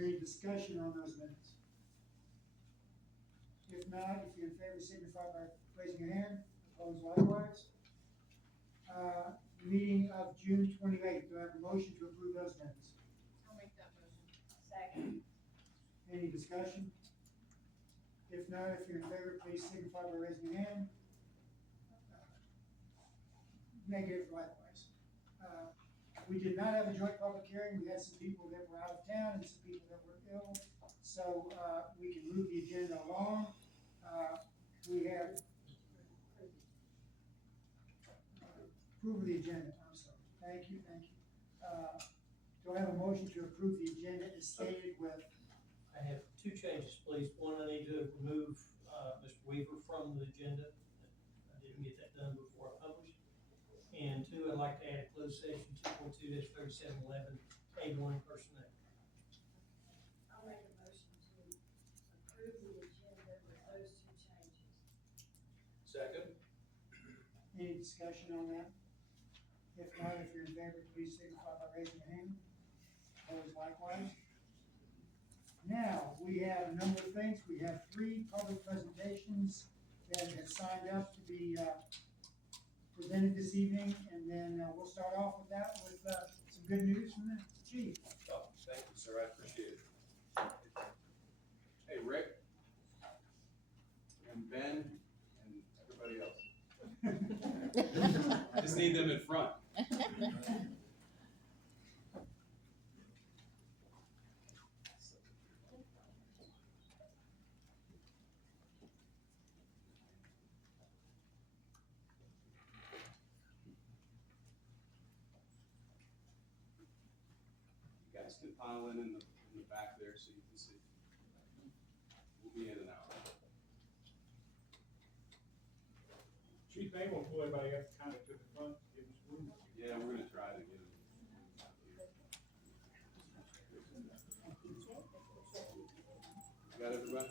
there any discussion on those minutes? If not, if you're in favor, signify by raising your hand. Opposed likewise. Meeting of June 28th. Do I have a motion to approve those minutes? I'll make that motion. Second. Any discussion? If not, if you're in favor, please signify by raising your hand. Negative likewise. We did not have a joint public hearing. We had some people that were out of town and some people that were ill. So we can move the agenda along. We have approve the agenda. I'm sorry. Thank you. Do I have a motion to approve the agenda as stated with? I have two changes, please. One, I need to remove Mr. Weaver from the agenda. I didn't get that done before I published. And two, I'd like to add a closed session 2.2-3711, A1 personnel. I'll make a motion to approve the agenda with those two changes. Second. Any discussion on that? If not, if you're in favor, please signify by raising your hand. Opposed likewise. Now, we have a number of things. We have 3 public presentations that have signed up to be presented this evening, and then we'll start off with that with some good news from the chief. Oh, thank you, sir. I appreciate it. Hey, Rick, and Ben, and everybody else. I just need them in front. You guys can pile in the back there so you can see. We'll be in and out. Chief, they won't pull everybody up kind of to the front, give us room. Yeah, we're gonna try to get them. Got everybody?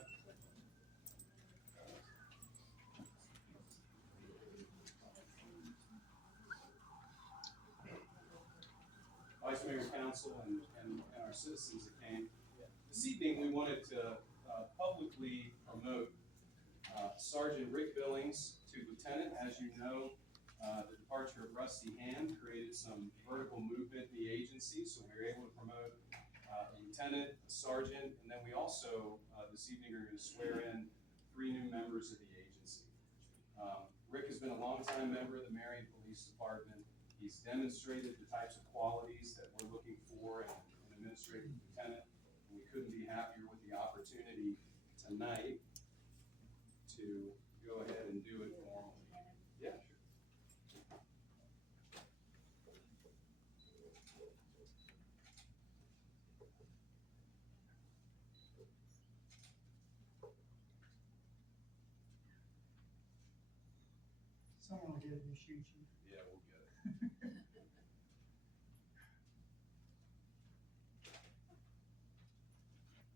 Vice Mayor, Council, and our citizens that came. This evening, we wanted to publicly promote Sergeant Rick Billings to Lieutenant. As you know, the departure of Rusty Hand created some vertical movement in the agency, so we were able to promote a lieutenant, a sergeant, and then we also, this evening, are going to swear in 3 new members of the agency. Rick has been a longtime member of the Marion Police Department. He's demonstrated the types of qualities that we're looking for in an administrative lieutenant, and we couldn't be happier with the opportunity tonight to go ahead and do it formally. Yeah, sure. Someone will get it and shoot you. Yeah, we'll get it.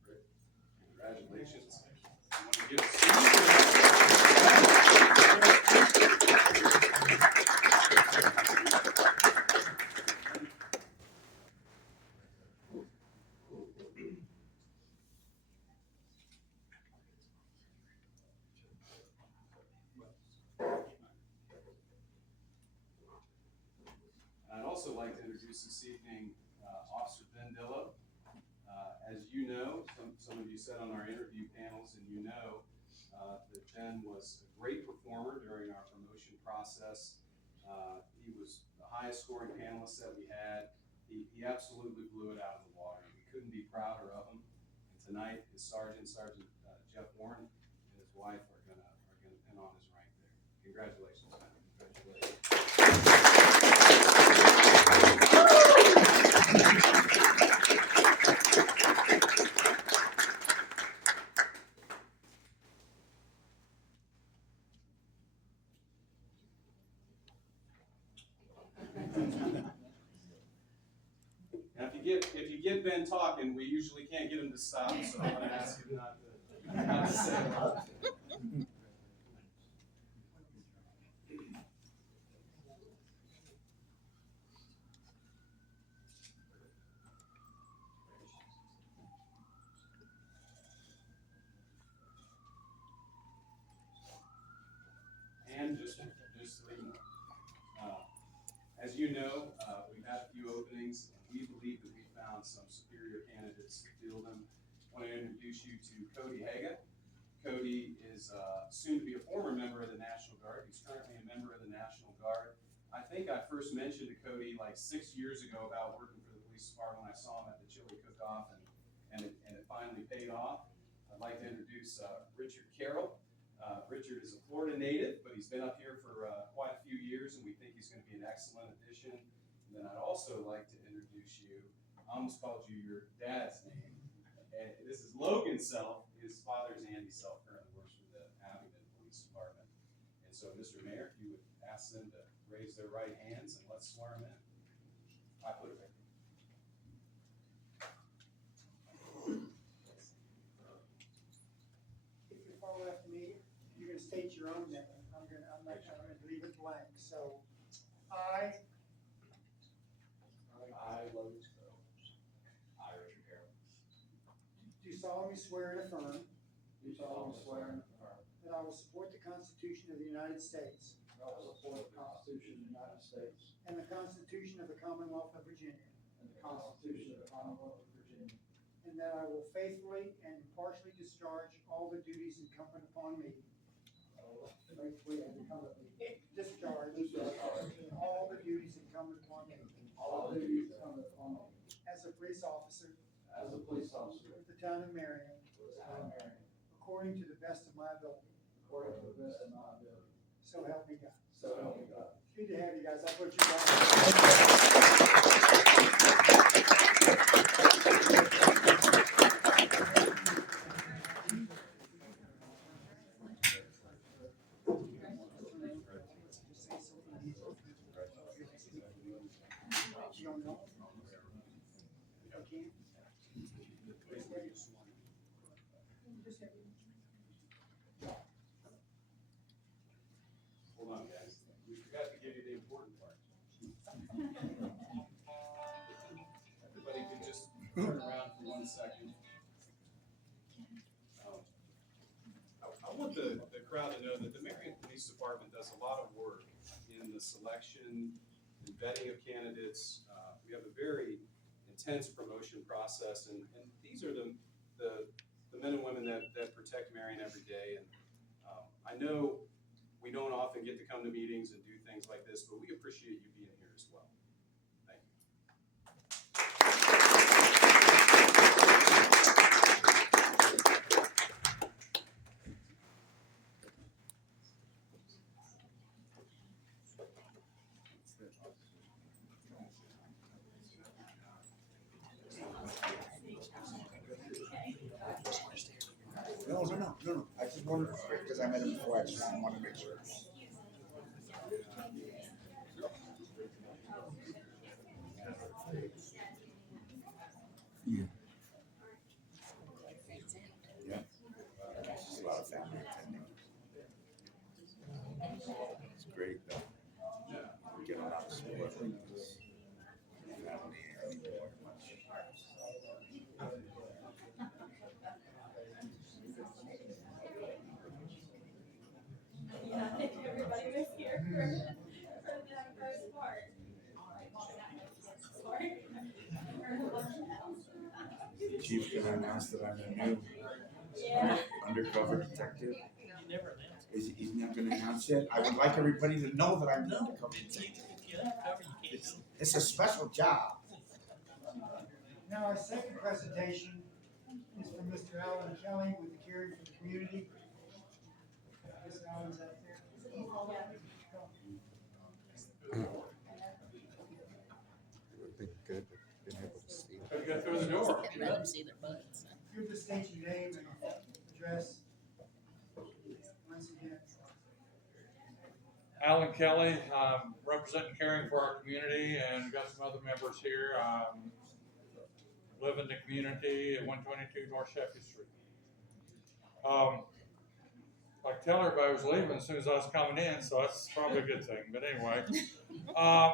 Rick, congratulations. You want to give a I'd also like to introduce this evening Officer Ben Dillo. As you know, some of you sat on our interview panels, and you know that Ben was a great performer during our promotion process. He was the highest scoring panelist that we had. He absolutely blew it out of the water. We couldn't be prouder of him. And tonight, his Sergeant Jeff Warren, and his wife are gonna pin on his rank there. Congratulations, Ben. Congratulations. Now, if you get Ben talking, we usually can't get him to stop, so I'm gonna ask him not to say a lot. Just three more. As you know, we've had a few openings, and we believe that we found some superior candidates to fill them. I want to introduce you to Cody Haga. Cody is soon to be a former member of the National Guard. He's currently a member of the National Guard. I think I first mentioned to Cody like 6 years ago about working for the police department when I saw him at the chili cook-off, and it finally paid off. I'd like to introduce Richard Carroll. Richard is a Florida native, but he's been up here for quite a few years, and we think he's going to be an excellent addition. And then I'd also like to introduce you. I almost called you your dad's name. And this is Logan Self. His father's Andy Self, currently works for the Abingdon Police Department. And so, Mr. Mayor, if you would ask them to raise their right hands and let's swear them in. I put it right here. If you're far left of me, you're gonna state your own name. I'm gonna leave it blank. So, I Logan Self. I, Richard Carroll. do solemnly swear and affirm Do solemnly swear and affirm that I will support the Constitution of the United States that I will support the Constitution of the United States and the Constitution of the Commonwealth of Virginia, and the Constitution of the Commonwealth of Virginia, and that I will faithfully and impartially discharge all the duties incumbent upon me. Faithfully and incumbently discharge all the duties incumbent upon me all the duties incumbent upon me as a police officer as a police officer of the town of Marion, for the town of Marion, according to the best of my ability. according to the best of my ability. So help me God. So help me God. Good to have you guys. I'll put you down. You don't know? Okay. Hold on, guys. We forgot to give you the important part. Everybody can just turn around for 1 second. I want the crowd to know that the Marion Police Department does a lot of work in the selection and vetting of candidates. We have a very intense promotion process, and these are the men and women that protect Marion every day. And I know we don't often get to come to meetings and do things like this, but we appreciate you being here as well. Thank you. No. I just wanted to, because I met him before, I just wanted to make sure. Yeah. Yeah. Just a lot of family attending. It's great though. We get a lot of support from this. We don't need any more much. Yeah, I think everybody was here for that first part. Sorry. Chief, can I announce that I'm a new Yeah. undercover detective? You never announced. He's not gonna announce it. I would like everybody to know that I'm an undercover detective. If you undercover, you can't do it. It's a special job. Now, our second presentation is from Mr. Alan Kelly with the Caring for the Community. Mr. Alan's out there. Good, been able to see. How you got through the door? Let them see their butts. Give the state your name and address. Once again. Alan Kelly, representing Caring for Our Community, and got some other members here. Live in the community at 122 North Sheffield Street. I tell everybody I was leaving as soon as I was coming in, so that's probably a good thing. But anyway,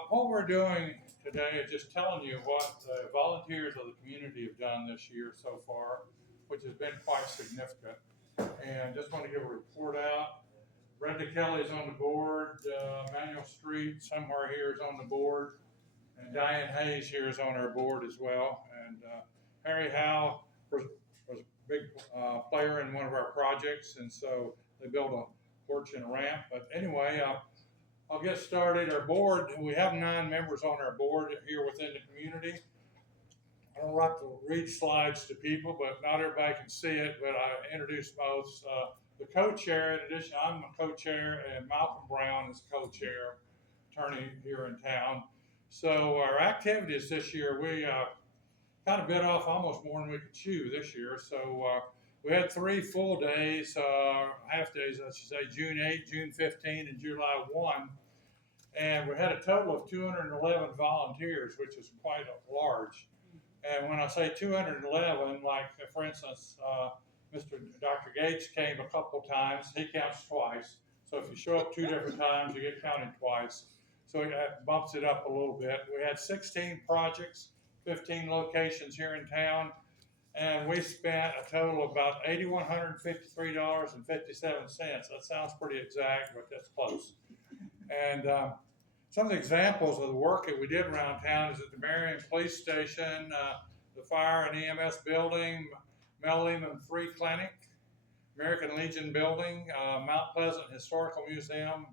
what we're doing today is just telling you what the volunteers of the community have done this year so far, which has been quite significant. And just want to give a report out. Brenda Kelly's on the board, Manuel Street somewhere here is on the board, and Diane Hayes here is on our board as well. And Harry Howe was a big player in one of our projects, and so they built a porch and a ramp. But anyway, I'll get started. Our board, we have 9 members on our board here within the community. I don't like to read slides to people, but not everybody can see it, but I introduce most. The co-chair, in addition, I'm a co-chair, and Malcolm Brown is co-chair, attorney here in town. So our activities this year, we kind of bit off almost more than we could chew this year. So we had 3 full days, half days, I should say, June 8, June 15, and July 1. And we had a total of 211 volunteers, which is quite large. And when I say 211, like for instance, Dr. Gates came a couple times, he counts twice. So if you show up 2 different times, you get counted twice. So it bumps it up a little bit. We had 16 projects, 15 locations here in town, and we spent a total of about $8,153.57. That sounds pretty exact, but that's close. And some of the examples of the work that we did around town is at the Marion Police Station, the Fire and EMS Building, Mel Lehman Free Clinic, American Legion Building, Mount Pleasant Historical Museum,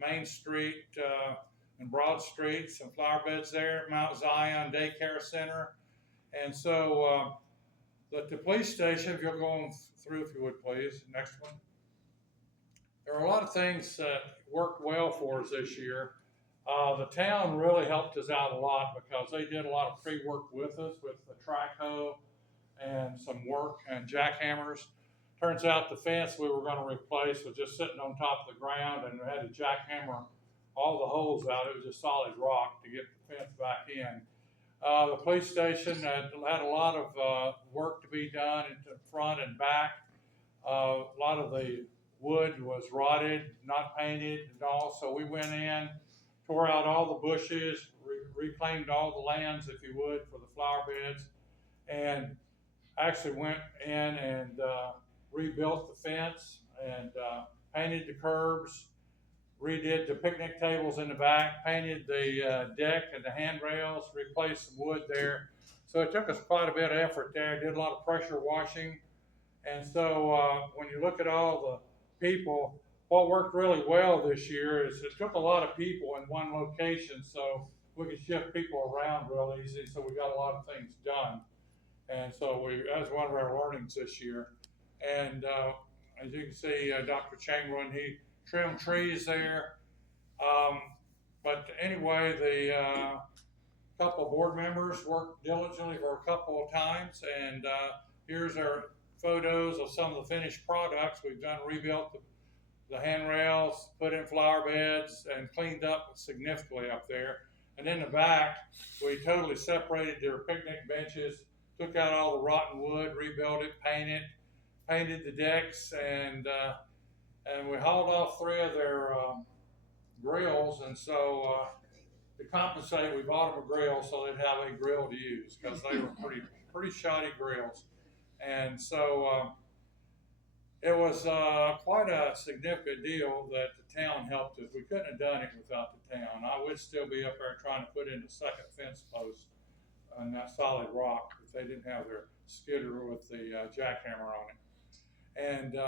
Main Street and Broad Street, some flower beds there, Mount Zion Daycare Center. And so at the police station, if you'll go on through, if you would please, next one. There are a lot of things that worked well for us this year. The town really helped us out a lot because they did a lot of pre-work with us with the track hoe and some work and jackhammers. Turns out the fence we were going to replace was just sitting on top of the ground, and we had to jackhammer all the holes out. It was just solid rock to get the fence back in. The police station had a lot of work to be done in the front and back. A lot of the wood was rotted, not painted and all, so we went in, tore out all the bushes, reclaimed all the lands, if you would, for the flower beds, and actually went in and rebuilt the fence and painted the curbs, redid the picnic tables in the back, painted the deck and the handrails, replaced some wood there. So it took us quite a bit of effort there, did a lot of pressure washing. And so when you look at all the people, what worked really well this year is it took a lot of people in one location, so we could shift people around real easy, so we got a lot of things done. And so that was one of our learnings this year. And as you can see, Dr. Chamberlain, he trimmed trees there. But anyway, the couple of board members worked diligently for a couple of times, and here's our photos of some of the finished products. We've done, rebuilt the handrails, put in flower beds, and cleaned up significantly up there. And in the back, we totally separated their picnic benches, took out all the rotten wood, rebuilt it, painted the decks, and we hauled off 3 of their grills. And so to compensate, we bought them a grill so they'd have a grill to use, because they were pretty shoddy grills. And so it was quite a significant deal that the town helped us. We couldn't have done it without the town. I would still be up there trying to put in the second fence post on that solid rock if they didn't have their skidder with the jackhammer on it. And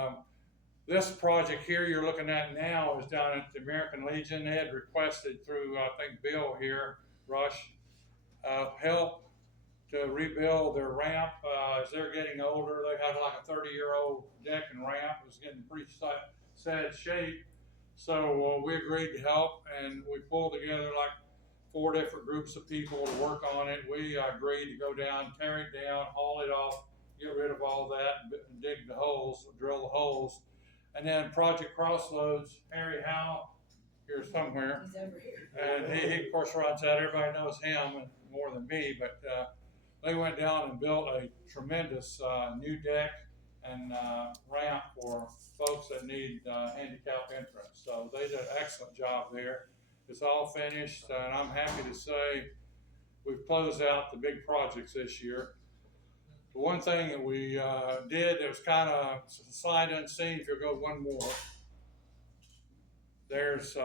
this project here you're looking at now is down at the American Legion. They had requested through, I think, Bill here, Rush, help to rebuild their ramp. As they're getting older, they had like a 30-year-old deck and ramp. It was getting pretty sad shape. So we agreed to help, and we pulled together like 4 different groups of people to work on it. We agreed to go down, tear it down, haul it off, get rid of all that, dig the holes, drill the holes. And then Project Crossroads, Harry Howe, here somewhere. He's over here. And he of course runs that. Everybody knows him more than me, but they went down and built a tremendous new deck and ramp for folks that need handicap entrance. So they did an excellent job there. It's all finished, and I'm happy to say we've closed out the big projects this year. The one thing that we did that was kind of sight unseen, if you'll go one more, there's,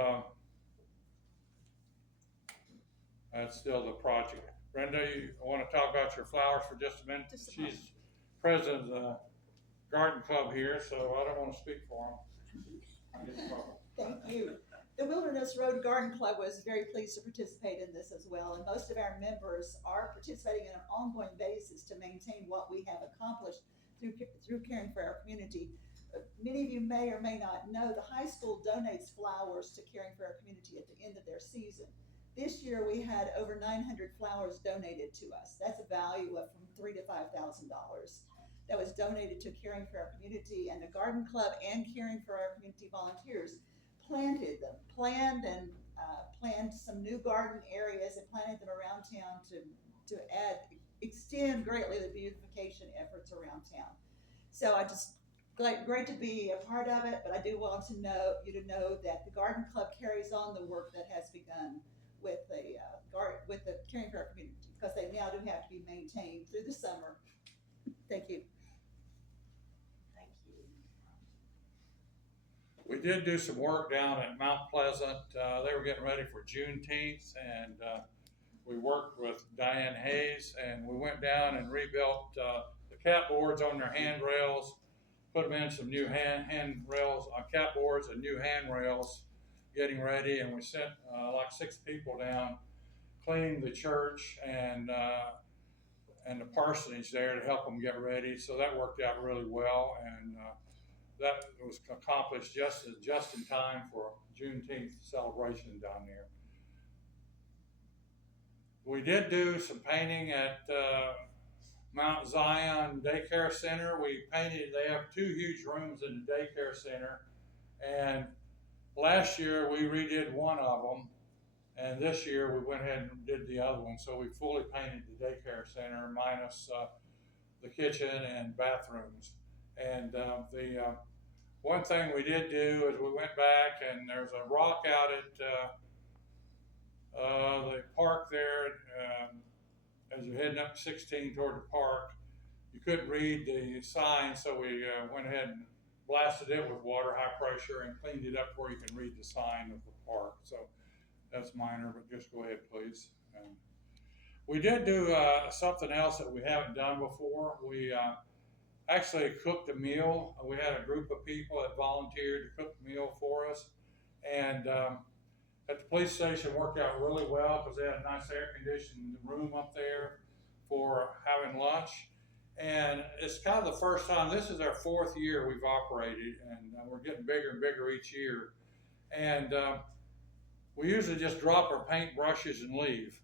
that's still the project. Brenda, you want to talk about your flowers for just a minute? Just a She's president of the garden club here, so I don't want to speak for them. I get in trouble. Thank you. The Wilderness Road Garden Club was very pleased to participate in this as well, and most of our members are participating on an ongoing basis to maintain what we have accomplished through caring for our community. Many of you may or may not know the high school donates flowers to Caring for Our Community at the end of their season. This year we had over 900 flowers donated to us. That's a value of from $3,000 to $5,000 that was donated to Caring for Our Community, and the Garden Club and Caring for Our Community volunteers planted them, planned some new garden areas and planted them around town to extend greatly the beautification efforts around town. So I just great to be a part of it, but I do want to know that the Garden Club carries on the work that has begun with the Caring for Our Community, because they now do have to be maintained through the summer. Thank you. Thank you. We did do some work down at Mount Pleasant. They were getting ready for Juneteenth, and we worked with Diane Hayes, and we went down and rebuilt the cat boards on their handrails, put them in some new handrails on cat boards and new handrails, getting ready, and we sent like 6 people down, cleaned the church and the parsonage there to help them get ready. So that worked out really well, and that was accomplished just in time for Juneteenth celebration down there. We did do some painting at Mount Zion Daycare Center. We painted, they have 2 huge rooms in the daycare center, and last year we redid one of them, and this year we went ahead and did the other one. So we fully painted the daycare center minus the kitchen and bathrooms. And the one thing we did do is we went back, and there's a rock out at the park there as you're heading up 16 toward the park. You couldn't read the sign, so we went ahead and blasted it with water, high pressure, and cleaned it up where you can read the sign of the park. So that's minor, but just go ahead, please. We did do something else that we haven't done before. We actually cooked a meal. We had a group of people that volunteered to cook the meal for us, and at the police station worked out really well because they had a nice air-conditioned room up there for having lunch. And it's kind of the first time, this is our 4th year we've operated, and we're getting bigger and bigger each year. And we usually just drop our paint brushes and leave.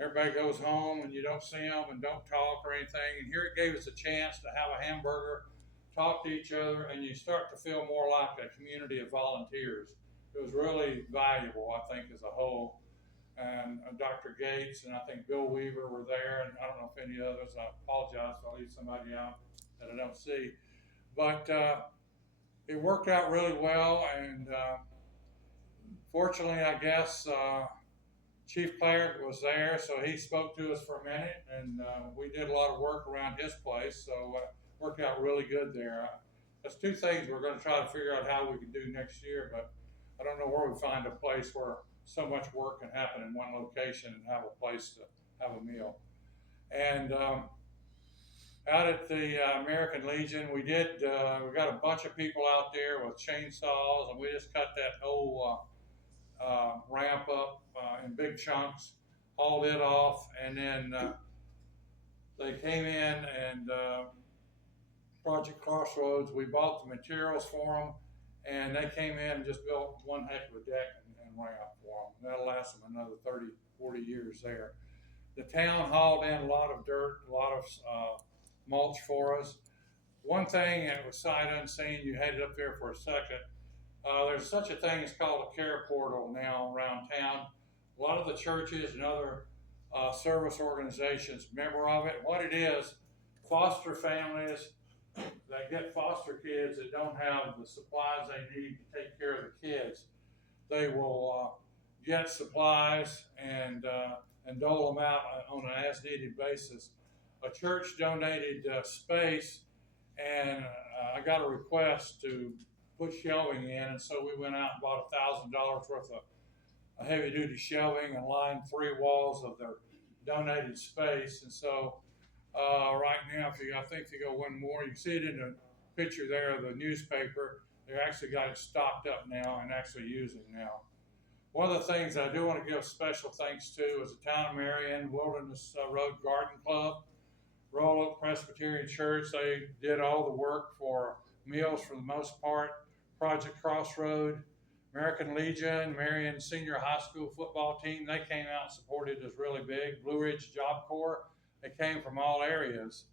Everybody goes home and you don't see them and don't talk or anything. And here it gave us a chance to have a hamburger, talk to each other, and you start to feel more like a community of volunteers. It was really valuable, I think, as a whole. And Dr. Gates and I think Bill Weaver were there, and I don't know if any others. I apologize if I leave somebody out that I don't see. But it worked out really well, and fortunately, I guess, Chief Clark was there, so he spoke to us for a minute, and we did a lot of work around his place, so worked out really good there. That's 2 things we're going to try to figure out how we can do next year, but I don't know where we find a place where so much work can happen in one location and have a place to have a meal. And out at the American Legion, we got a bunch of people out there with chainsaws, and we just cut that whole ramp up in big chunks, hauled it off, and then they came in and Project Crossroads, we bought the materials for them, and they came in and just built one heck of a deck and ramp for them. That'll last them another 30, 40 years there. The town hauled in a lot of dirt, a lot of mulch for us. One thing, and it was sight unseen, you headed up there for a second, there's such a thing as called a care portal now around town. A lot of the churches and other service organizations member of it. What it is, foster families that get foster kids that don't have the supplies they need to take care of the kids, they will get supplies and dole them out on an as-needed basis. A church donated space, and I got a request to put shelving in, and so we went out and bought $1,000 worth of heavy-duty shelving and lined 3 walls of their donated space. And so right now, I think if you go one more, you can see it in the picture there of the newspaper. They actually got it stocked up now and actually using now. One of the things I do want to give special thanks to is the Town of Marion Wilderness Road Garden Club, Royal Oak Presbyterian Church. They did all the work for meals for the most part. Project Crossroad, American Legion, Marion Senior High School football team, they came out and supported us really big. Blue Ridge Job Corps, they came from all areas.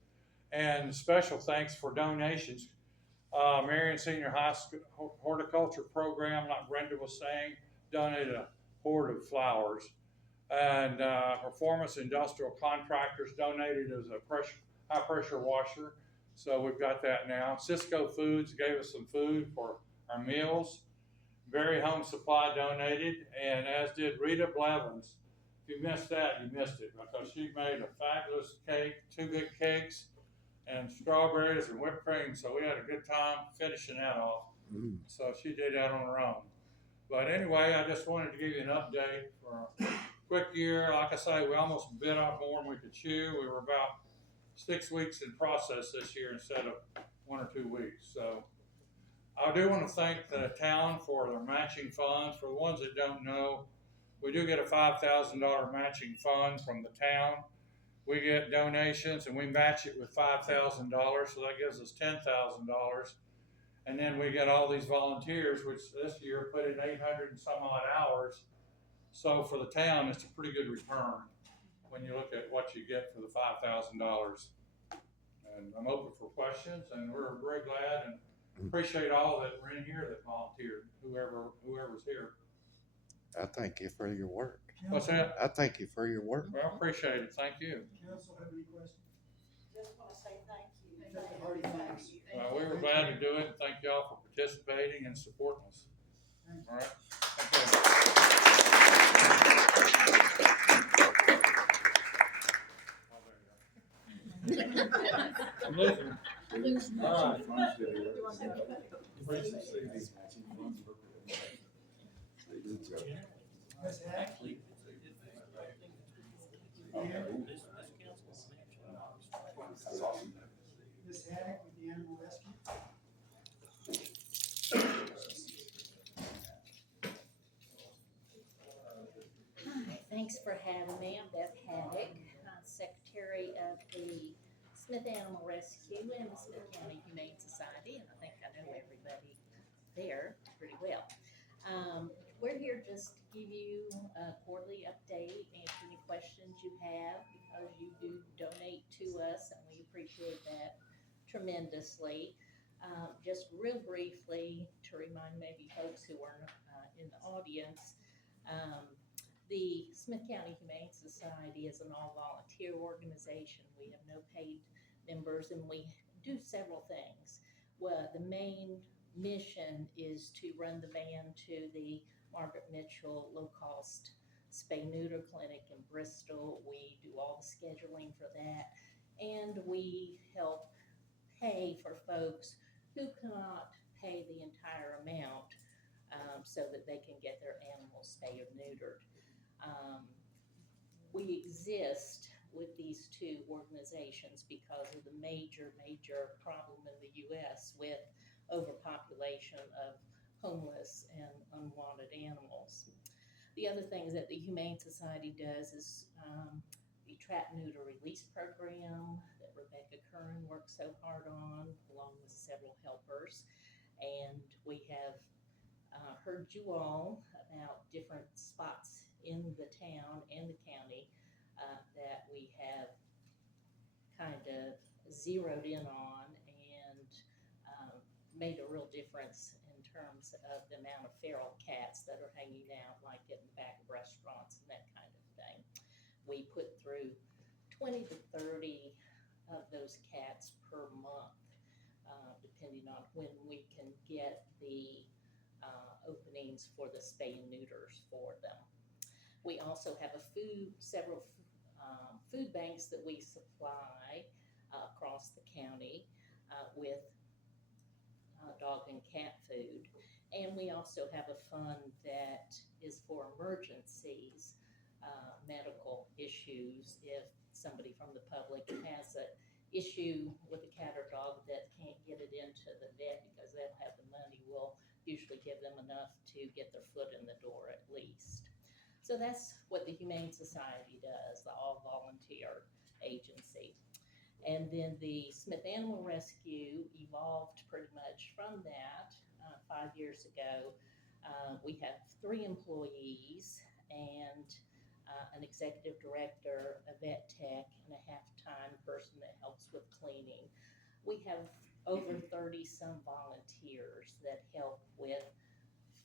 And special thanks for donations. Marion Senior High School horticulture program, like Brenda was saying, donated a hoard of flowers. And Performance Industrial Contractors donated us a high pressure washer. So we've got that now. Cisco Foods gave us some food for our meals. Berry Home Supply donated, and as did Rita Blevins. If you missed that, you missed it, because she made a fabulous cake, 2 big cakes, and strawberries and whipped cream. So we had a good time finishing that off. So she did that on her own. But anyway, I just wanted to give you an update for a quick year. Like I say, we almost bit off more than we could chew. We were about 6 weeks in process this year instead of 1 or 2 weeks. So I do want to thank the town for their matching funds. For the ones that don't know, we do get a $5,000 matching fund from the town. We get donations and we match it with $5,000, so that gives us $10,000. And then we get all these volunteers, which this year put in 800 and some odd hours. So for the town, it's a pretty good return when you look at what you get for the $5,000. And I'm open for questions, and we're very glad and appreciate all that were in here that volunteered, whoever's here. I thank you for your work. What's that? I thank you for your work. Well, appreciate it. Thank you. Council, have any questions? Just wanna say thank you. Just a hearty thanks. Well, we were glad to do it, and thank y'all for participating and supporting us. Thank you. All right. Thank you. I'm losing. All right. Ms. Hack? Ms. Haddock with the Animal Rescue? Hi, thanks for having me. I'm Beth Haddock, Secretary of the Smith Animal Rescue and the Smith County Humane Society, and I think I know everybody there pretty well. We're here just to give you a quarterly update, answer any questions you have, because you do donate to us, and we appreciate that tremendously. Just real briefly, to remind maybe folks who are in the audience, the Smith County Humane Society is an all-volunteer organization. We have no paid members, and we do several things. Well, the main mission is to run the van to the Margaret Mitchell low-cost spay-neuter clinic in Bristol. We do all the scheduling for that, and we help pay for folks who cannot pay the entire amount so that they can get their animals spayed or neutered. We exist with these 2 organizations because of the major problem in the U.S. with overpopulation of homeless and unwanted animals. The other things that the Humane Society does is the trap neuter release program that Rebecca Curran works so hard on, along with several helpers. And we have heard you all about different spots in the town and the county that we have kind of zeroed in on and made a real difference in terms of the amount of feral cats that are hanging out, like in the back of restaurants and that kind of thing. We put through 20 to 30 of those cats per month, depending on when we can get the openings for the spay and neuters for them. We also have several food banks that we supply across the county with dog and cat food. And we also have a fund that is for emergencies, medical issues. If somebody from the public has an issue with a cat or dog that can't get it into the vet because they don't have the money, we'll usually give them enough to get their foot in the door at least. So that's what the Humane Society does, the all-volunteer agency. And then the Smith Animal Rescue evolved pretty much from that 5 years ago. We have 3 employees and an executive director, a vet tech, and a half-time person that helps with cleaning. We have over 30-some volunteers that help with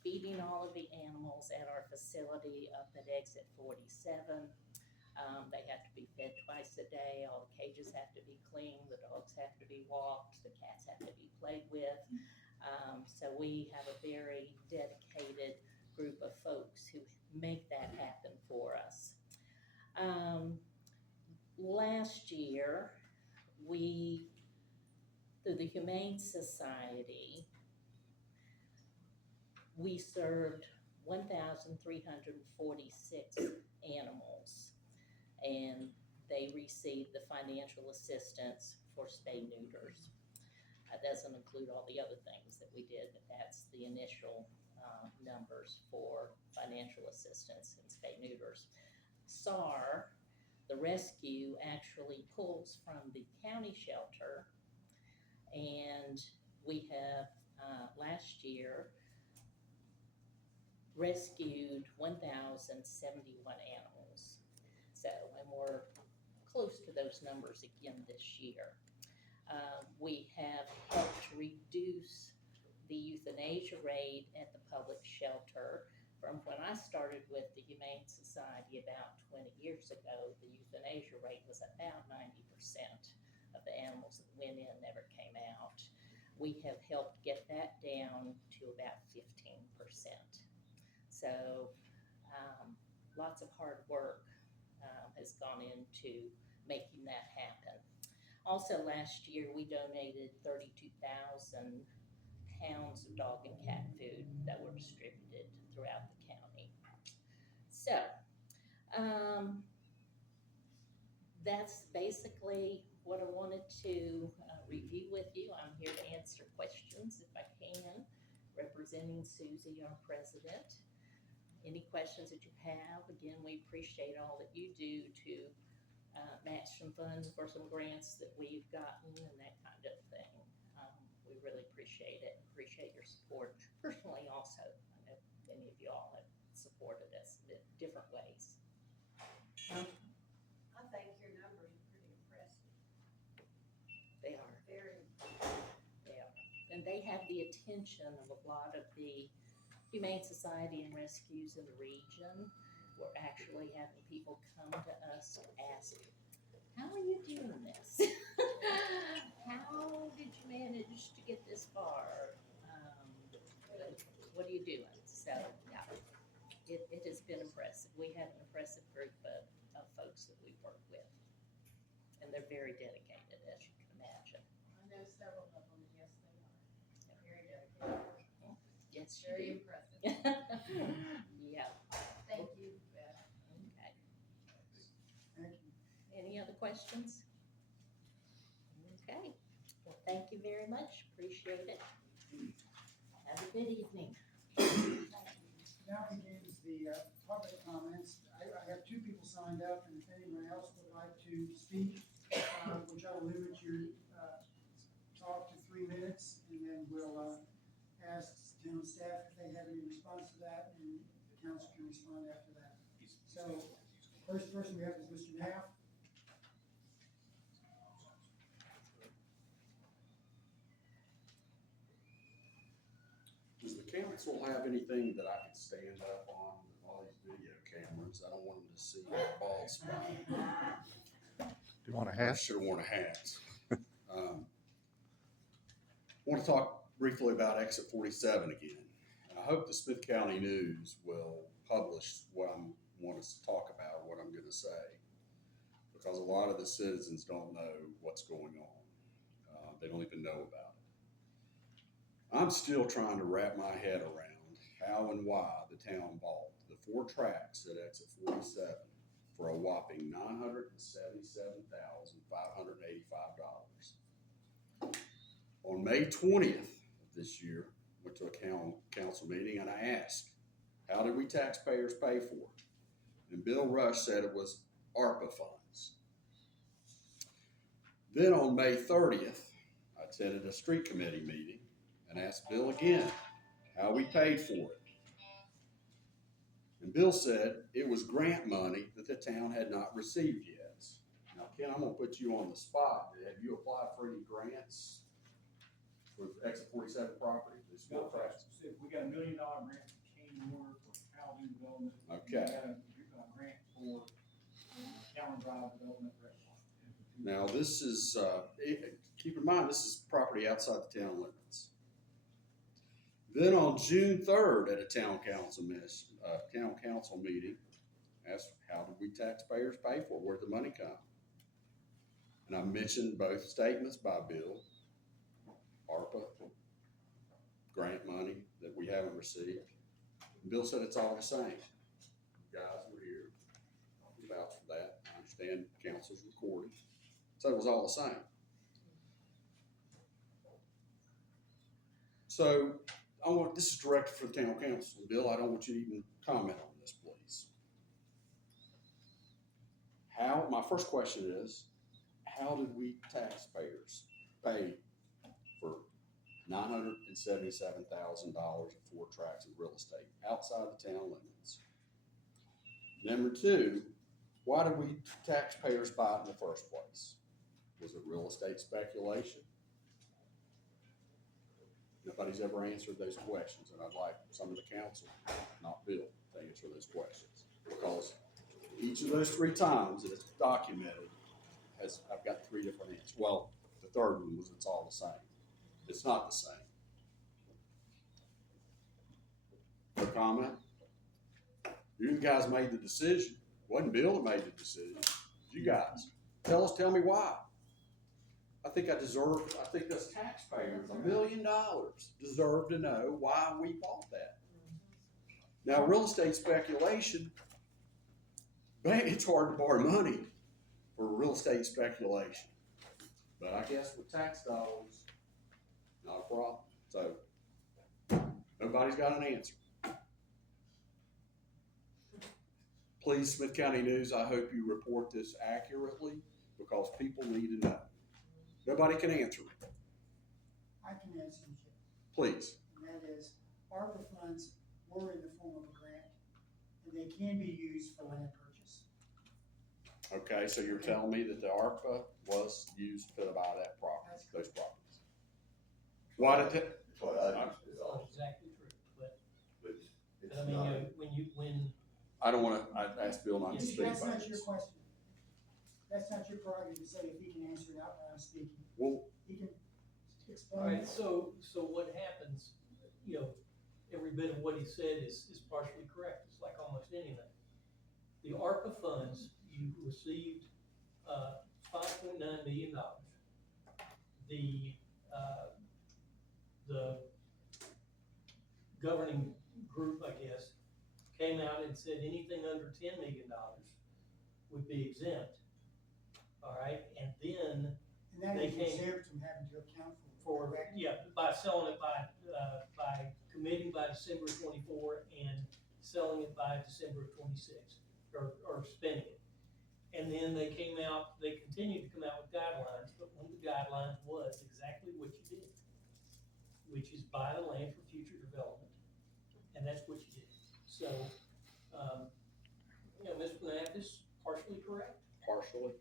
feeding all of the animals at our facility up at exit 47. They have to be fed twice a day, all the cages have to be cleaned, the dogs have to be walked, the cats have to be played with. So we have a very dedicated group of folks who make that happen for us. Last year, we, through the Humane Society, we served 1,346 animals, and they received the financial assistance for spay neuters. That doesn't include all the other things that we did, but that's the initial numbers for financial assistance and spay neuters. SAR, the rescue, actually pulls from the county shelter, and we have last year rescued 1,071 animals. So, and we're close to those numbers again this year. We have helped reduce the euthanasia rate at the public shelter. From when I started with the Humane Society about 20 years ago, the euthanasia rate was about 90% of the animals that went in never came out. We have helped get that down to about 15%. So lots of hard work has gone into making that happen. Also last year, we donated 32,000 pounds of dog and cat food that were distributed throughout the county. So that's basically what I wanted to review with you. I'm here to answer questions if I can, representing Susie, our president. Any questions that you have, again, we appreciate all that you do to match some funds for some grants that we've gotten and that kind of thing. We really appreciate it, appreciate your support. Personally also, I know many of you all have supported us in different ways. I think your numbers are pretty impressive. They are. Very. They are. And they have the attention of a lot of the Humane Society and rescues in the region. We're actually having people come to us to ask, how are you doing this? How did you manage to get this far? What are you doing? So, yeah, it has been impressive. We have an impressive group of folks that we work with. And they're very dedicated, as you can imagine. I know several of them, yes, they are. They're very dedicated. Yes, Very you impressive. do. Yeah. Thank you, Beth. Okay. Thank you. Any other questions? Okay. Well, thank you very much. Appreciate it. Have a good evening. Now begins the public comments. I have 2 people signed up, and if anyone else would like to speak, we'll try to limit your talk to 3 minutes, and then we'll ask town staff if they have any response to that, and the council can respond after that. So, first person we have is Mr. Knapp. Does the council have anything that I can stand up on with all these video cameras? I don't want them to see my bald spot. Do you want a I hat? should have worn a hat. Want to talk briefly about exit 47 again. And I hope the Smith County News will publish what I want us to talk about, what I'm going to say, because a lot of the citizens don't know what's going on. They don't even know about it. I'm still trying to wrap my head around how and why the town bought the 4 tracks at exit 47 for a whopping $977,585. On May 20th of this year, went to a council meeting and I asked, how did we taxpayers pay for it? And Bill Rush said it was ARPA funds. Then on May 30th, I attended a street committee meeting and asked Bill again how we paid for it. And Bill said it was grant money that the town had not received yet. Now, Ken, I'm gonna put you on the spot. Have you applied for any grants for exit 47 property? This We four tracks? got $1 million grant from King Warner for housing development. Okay. We got a grant for Callan Drive development restaurant. Now, this is, keep in mind, this is property outside the town limits. Then on June 3rd at a town council meeting, asked how did we taxpayers pay for it? Where'd the money come? And I mentioned both statements by Bill, ARPA, grant money that we haven't received. And Bill said it's all the same. You guys were here, vouch for that. I understand council's recording. So it was all the same. So this is directed for the town council. Bill, I don't want you to even comment on this, please. My first question is, how did we taxpayers pay for $977,000 of 4 tracts of real estate outside the town limits? Number 2, why did we taxpayers buy it in the first place? Was it real estate speculation? Nobody's ever answered those questions, and I'd like some of the council, not Bill, to answer those questions. Because each of those 3 times that it's documented, I've got 3 different answers. Well, the third one was it's all the same. It's not the same. No comment? You guys made the decision. It wasn't Bill that made the decision. It was you guys. Tell me why. I think those taxpayers, $1 million, deserve to know why we bought that. Now, real estate speculation, it's hard to borrow money for real estate speculation. But I guess with tax dollars, not a problem. So, nobody's got an answer. Please, Smith County News, I hope you report this accurately because people need to know. Nobody can answer it. I can answer you. Please. And that is, ARPA funds were in the form of a grant, and they can be used for land purchase. Okay, so you're telling me that the ARPA was used to buy that property, those properties. Why did it? That's not exactly true, but I mean, when I don't wanna, I asked Bill not to speak That's about not your this. question. That's not your prerogative to say if he can answer it out loud speaking. Well, He can all explain. right, so what happens, every bit of what he said is partially correct. It's like almost anything. The ARPA funds, you received, $5.9 million. The governing group, I guess, came out and said anything under $10 million would be exempt. All right, and then And that they is came exempt from having to account for, correct? by selling it by committing by December 24 and selling it by December 26, or spending it. And then they continued to come out with guidelines, but one of the guidelines was exactly what you did, which is buy the land for future development. And that's what you did. So, Mr. Knapp is partially correct. partially.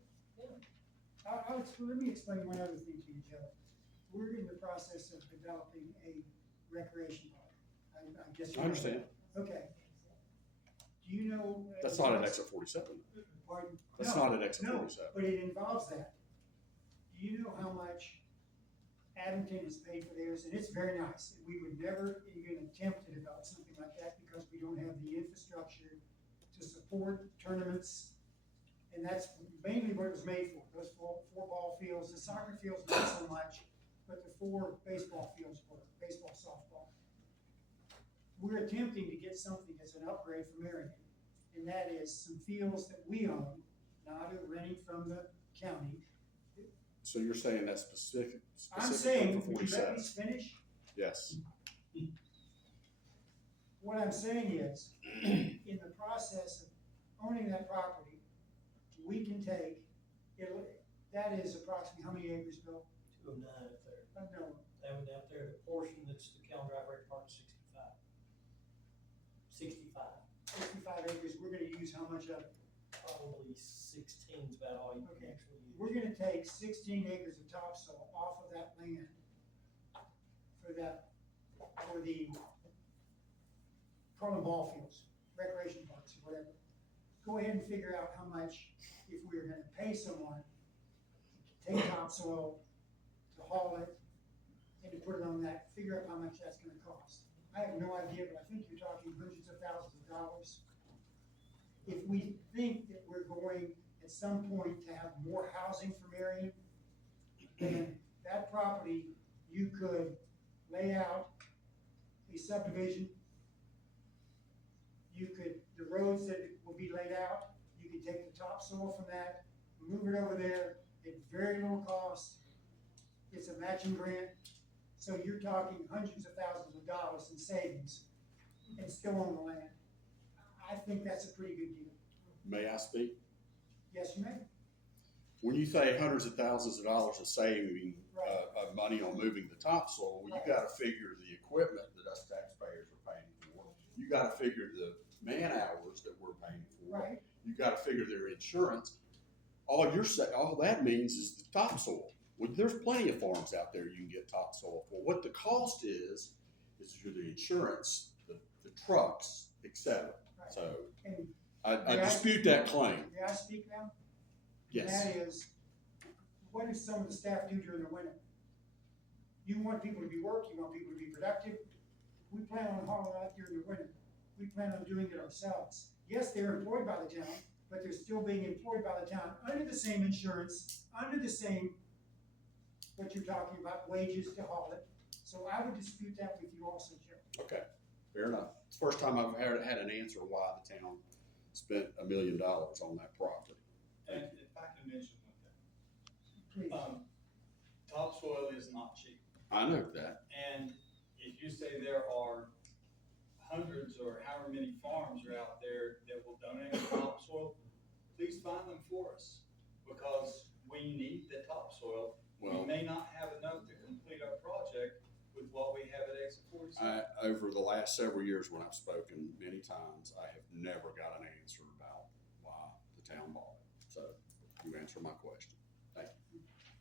Let me explain one other thing to you, Joe. We're in the process of developing a recreation park. I guess. I understand. Okay. Do you know? That's not an exit 47. Pardon? That's No, not an exit no, 47. but it involves that. Do you know how much Abington has paid for theirs? And it's very nice. We would never even attempt to develop something like that because we don't have the infrastructure to support tournaments. And that's mainly what it was made for, those four ball fields. The soccer fields, not so much. but the 4 baseball fields were, baseball, softball. We're attempting to get something as an upgrade for Marion, and that is some fields that we own, not renting from the county. So you're saying that's specific, I'm specifically saying, for would you let 47? me finish? Yes. What I'm saying is, in the process of owning that property, we can take, that is approximately how many acres, Bill? 209 up there. No, That one out there, the portion that's the Callan Drive Rec Park, 65. 65 acres, we're gonna use how much of it? Probably 16 is about all you can Okay. actually use. We're gonna take 16 acres of topsoil off of that land for the call them ball fields, recreation parks, or whatever. Go ahead and figure out how much, if we were gonna pay someone to take topsoil, to haul it, and to put it on that, figure out how much that's gonna cost. I have no idea, but I think you're talking hundreds of thousands of dollars. If we think that we're going at some point to have more housing for Marion, then that property, you could lay out a subdivision. The roads that will be laid out, you could take the topsoil from that, move it over there at very little cost. It's a matching grant, so you're talking hundreds of thousands of dollars in savings and still own the land. I think that's a pretty good deal. May I speak? Yes, you may. When you say hundreds of thousands of dollars of saving, Right. of money on moving the topsoil, well, you gotta figure the equipment that us taxpayers are paying for. You gotta figure the man hours that we're paying for. Right. You gotta figure their insurance. All that means is the topsoil. Well, there's plenty of farms out there you can get topsoil for. What the cost is for the insurance, the trucks, et cetera. Right. So And I may I- dispute that claim. may I speak now? Yes. That is, what do some of the staff do during the winter? You want people to be working, you want people to be productive. We plan on hauling out during the winter. We plan on doing it ourselves. Yes, they're employed by the town, but they're still being employed by the town under the same insurance, under the same, what you're talking about, wages to haul it. So I would dispute that with you also, Joe. Okay, fair enough. It's the first time I've had an answer why the town spent $1 million on that property. And if I can mention one thing, Please. topsoil is not cheap. I know that. And if you say there are hundreds or however many farms are out there that will donate topsoil, please find them for us, because we need the topsoil. We Well, may not have enough to complete our project with what we have at exit 47. over the last several years, when I've spoken many times, I have never got an answer about why the town bought it. So you answer my question. Thank you.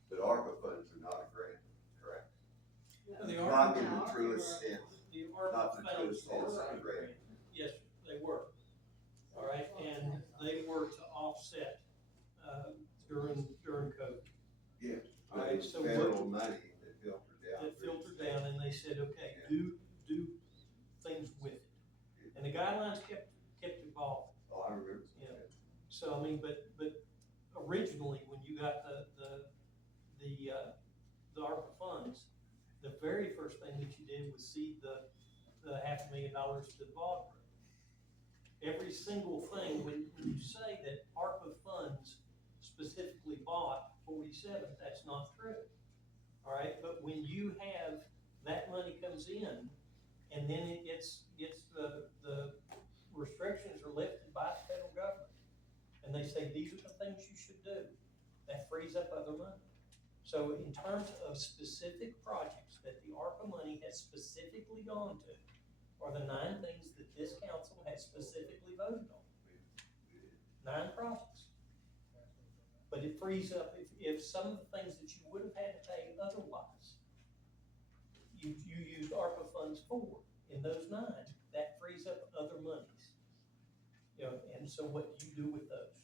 But ARPA funds are not a grant, correct? Well, the Not ARPA in the truest sense. The Not ARPA the funds truest sense were of a the grant. grant. Yes, they were. All right, and they were to offset, during COVID. Yeah. All But right, it's so federal money that filtered down. It filtered down and they said, okay, do things with it. And the guidelines kept evolving. Oh, I remember. Yeah. So, I mean, but originally, when you got the ARPA funds, the very first thing that you did was seed the $500,000 to the bog road. Every single thing, when you say that ARPA funds specifically bought 47, that's not true. All right, but when you have, that money comes in, and then it gets the restrictions are lifted by the federal government. And they say, these are the things you should do. That frees up other money. So in terms of specific projects that the ARPA money has specifically gone to, are the 9 things that this council has specifically voted on. 9 projects. But it frees up, if some of the things that you would have had to pay otherwise, you used ARPA funds for, in those 9, that frees up other monies. You know, and so what do you do with those?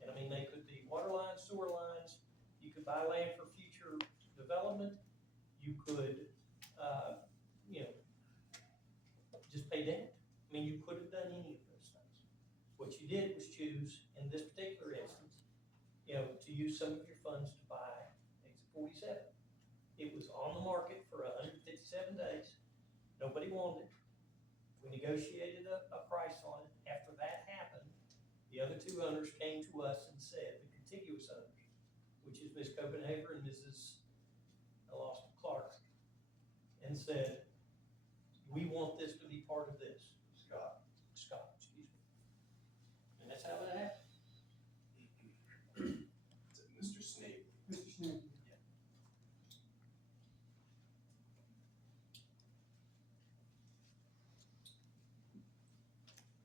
And I mean, they could be water lines, sewer lines, you could buy land for future development, you could, just pay debt. I mean, you could have done any of those things. What you did was choose, in this particular instance, to use some of your funds to buy exit 47. It was was on the market for 157 days. Nobody wanted it. We negotiated a price on it. After that happened, the other two owners came to us and said, the contiguous owners, which is Ms. Copenhaver and Mrs. I lost Clark, and said, we want this to be part of this. Scott, excuse me. And that's how that happened. Mr. Snape. Mr. Snee.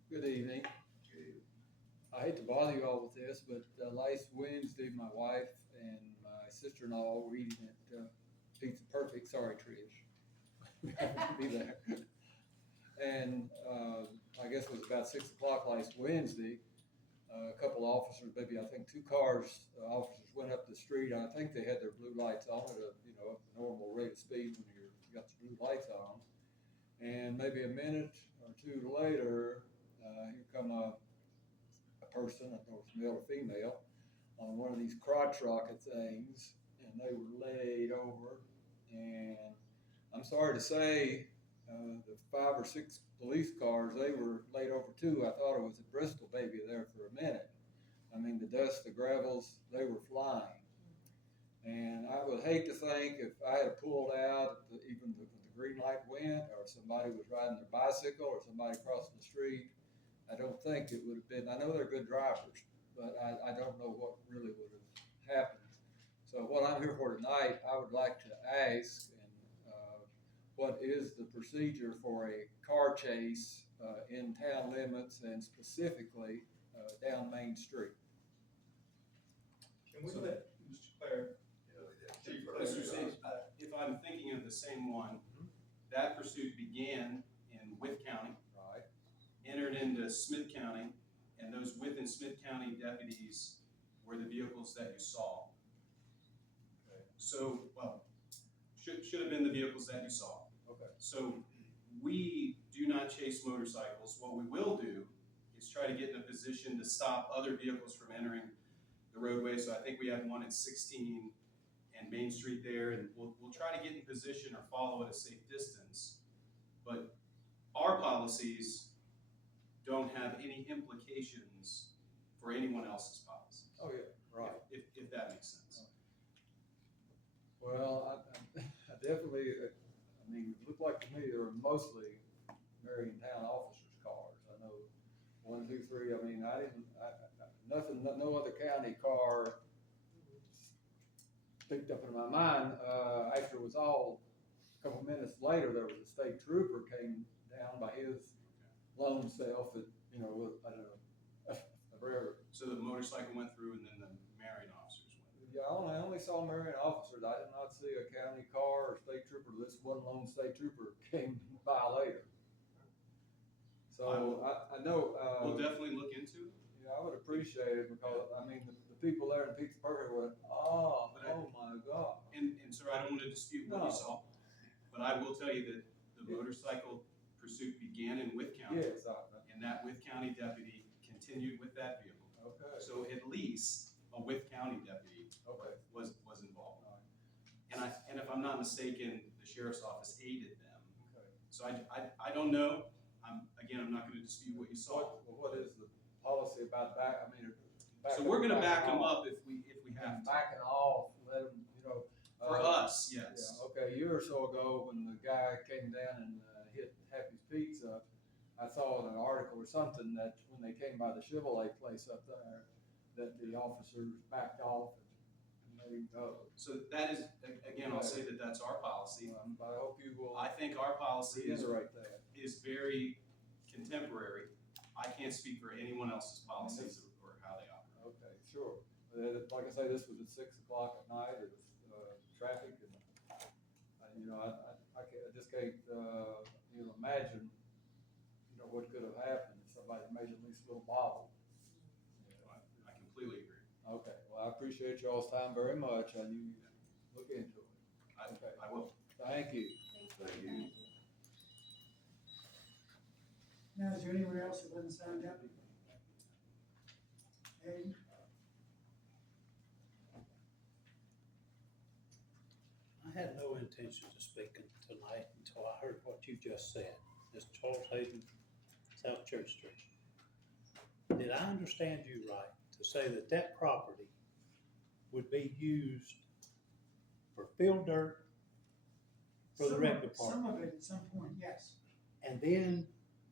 Good evening. I hate to bother you all with this, but last Wednesday, my wife and my sister-in-law were eating at Pizza Perfect. Sorry, Trish. Be there. And I guess it was about 6 o'clock last Wednesday. A couple of officers, maybe I think 2 cars, officers went up the street. I think they had their blue lights on at a normal rate of speed when you got the blue lights on. And maybe a minute or 2 later, here come a person, I don't know if it's male or female, on one of these crotch rocket things, and they were laid over. And I'm sorry to say, the 5 or 6 police cars, they were laid over too. I thought it was a Bristol baby there for a minute. I mean, the dust, the gravels, they were flying. And I would hate to think if I had pulled out, even if the green light went, or somebody was riding their bicycle, or somebody crossing the street, I don't think it would have been, I know they're good drivers, but I don't know what really would have happened. So what I'm here for tonight, I would like to ask, what is the procedure for a car chase in town limits and specifically down Main Street? Can we let Mr. Clare? Chief Clare, Mr. Snape, if I'm thinking of the same one, that pursuit began in Wythe County. Right. Entered into Smith County, and those within Smith County deputies were the vehicles that you saw. Okay. So, well, should have been the vehicles that you saw. Okay. So we do not chase motorcycles. What we will do is try to get in a position to stop other vehicles from entering the roadway. So I think we have one at 16 and Main Street there, and we'll try to get in position or follow at a safe distance. But our policies don't have any implications for anyone else's policies. Oh, yeah, right. If that makes sense. Well, I definitely, I mean, it looked like to me they were mostly Marion Town officers' cars. I know 1, 2, 3, I mean, nothing, no other county car picked up in my mind. After it was all, a couple minutes later, there was a state trooper came down by his lone self at, I don't know, a rare. So the motorcycle went through and then the Marion officers went through. Yeah, I only saw Marion officers. I did not see a county car or state trooper. This one lone state trooper came by later. So I know. We'll definitely look into it. Yeah, I would appreciate it because, I mean, the people there in Pizza Perfect went, oh my God. And sir, I don't want to dispute what you saw, but I will tell you that the motorcycle pursuit began in Wythe County. Yes, And that Wythe County deputy continued with that vehicle. okay. So at least a Wythe County deputy Okay. was involved. And if I'm not mistaken, the sheriff's office aided them. Okay. So I don't know. I'm not going to dispute what you saw. What is the policy about back? I mean, So we're going to back them up if we have to. Backing off, let them, For us, yes. Yeah, okay, a year or so ago, when the guy came down and hit Happy's Pizza, I saw in an article or something that when they came by the Chevrolet place up there, that the officers backed off and let him go. So that is, again, I'll say that that's our policy. But I hope you will I think our policy reiterate that. is very contemporary. I can't speak for anyone else's policies or how they operate. Okay, sure. Like I say, this was at 6 o'clock at night. It was traffic, and I just can't imagine what could have happened if somebody made at least a little bobble. I completely agree. Okay, well, I appreciate y'all's time very much, and you look into it. Okay. I will. Thank you. Thank you. Now, is there anyone else that wasn't signed up? Hey, I had no intention of speaking tonight until I heard what you just said. It's Charles Hayden, South Church Street. Did I understand you right to say that that property would be used for field dirt for the rec department? Some of it at some point, yes, And then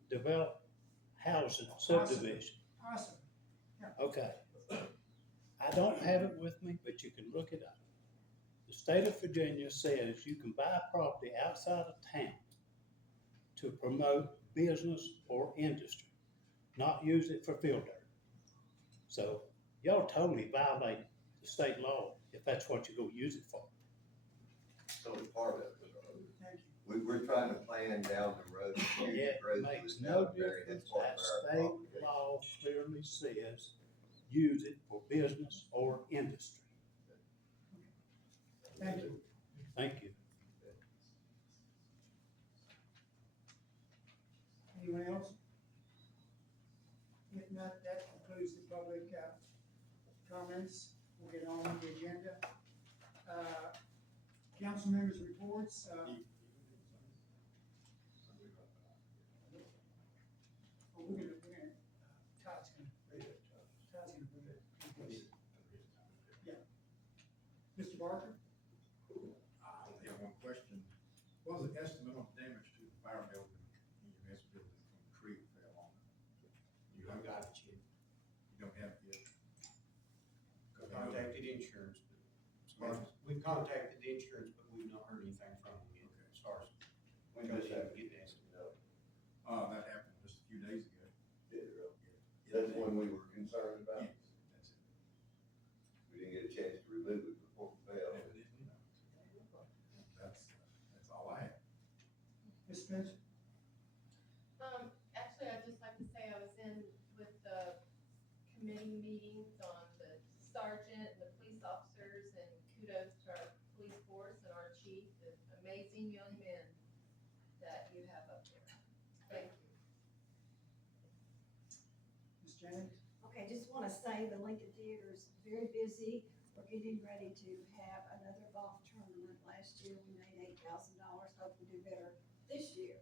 develop housing subdivision? possibly. Okay. I don't have it with me, but you can look it up. The state of Virginia says you can buy property outside of town to promote business or industry, not use it for field dirt. So y'all totally violate the state law if that's what you're gonna use it for. So it's part of it. Thank you. We're trying to plan down the road. Yeah, it makes no difference. That state law clearly says use it for business or industry. Thank you. Thank you. Anyone else? If not, that concludes the public, comments. We'll get on with the agenda. Council members' reports, Todd's gonna bring it. Yeah. Mr. Barker? I only have one question. What was the estimate on damage to the fire building, EMS building from the tree that fell on it? You haven't got it yet? You don't have it yet? Contacted insurance, but we've contacted the insurance, but we've not heard anything from them yet, as far as when they get the estimate. That happened just a few days ago. That's one we were concerned about. Yes, that's it. We didn't get a chance to remove it before it fell. Evidently not. That's all I have. Ms. Spencer? Actually, I'd just like to say I was in with the committee meetings on the sergeant and the police officers, and kudos to our police force and our chief, the amazing young men that you have up there. Thank you. Ms. Jennings? Okay, just wanna say the Lincoln Theater is very busy. We're getting ready to have another golf tournament. Last year, we made $8,000, hope we do better this year.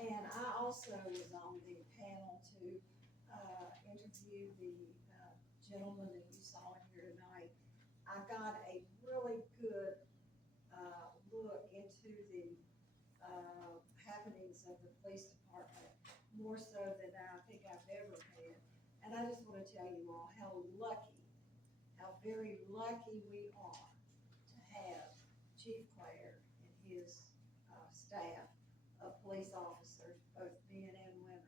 And I also was on the panel to, interview the, gentleman that you saw in here tonight. I got a really good, look into the, happenings of the police department, more so than I think I've ever had. And I just wanna tell you all how very lucky we are to have Chief Clare and his, staff of police officers, both men and women,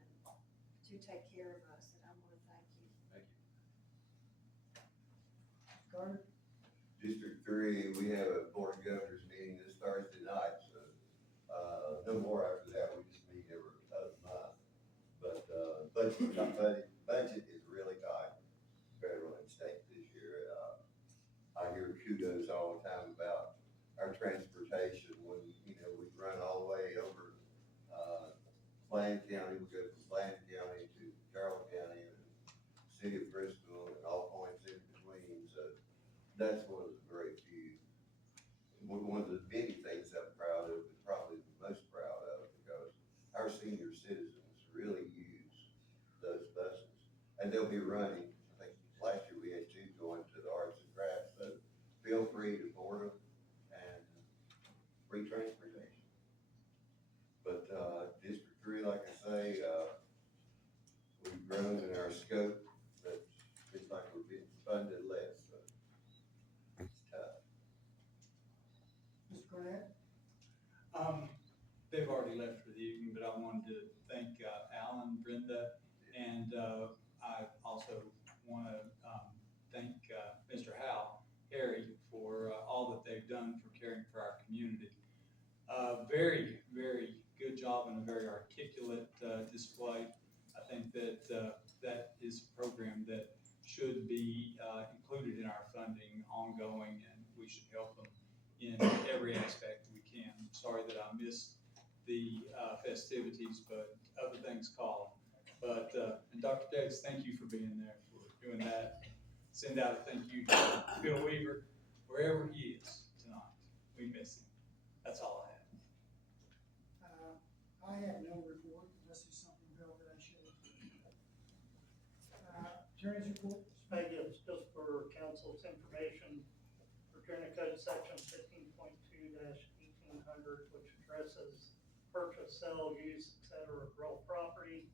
to take care of us, and I wanna thank you. Thank you. Carter? District 3, we have a board of governors meeting this Thursday night, so, no more after that, we just meet every other month. But, budget is really tight, federal and state this year. I hear kudos all the time about our transportation when, we run all the way over, Bland County, we go from Bland County to Carroll County and city of Bristol and all points in between, so that's one of the very few. One of the many things I'm proud of, and probably the most proud of, because our senior citizens really use those buses. And they'll be running, I think last year we had 2 going to the arts and crafts, so feel free to board them and free transportation. But, District 3, like I say, we've grown in our scope, but it's like we're being funded less, so it's tough. Mr. Cornett? They've already left for the evening, but I wanted to thank Alan, Brenda, and I also want to thank Mr. Harry, for all that they've done for caring for our community. Very, very good job and a very articulate display. I think that that is a program that should be included in our funding ongoing, and we should help them in every aspect we can. I'm sorry that I missed the festivities, but other things call. But, and Dr. Davis, thank you for being there, for doing that. Send out a thank you to Bill Weaver, wherever he is tonight. We miss him. I have no report unless there's something, Bill, that I should. Attorney's report? Peggy, it's just for council's information, Virginia Code Section 15.2-1800, which addresses purchase, sale, use, etc. of real property.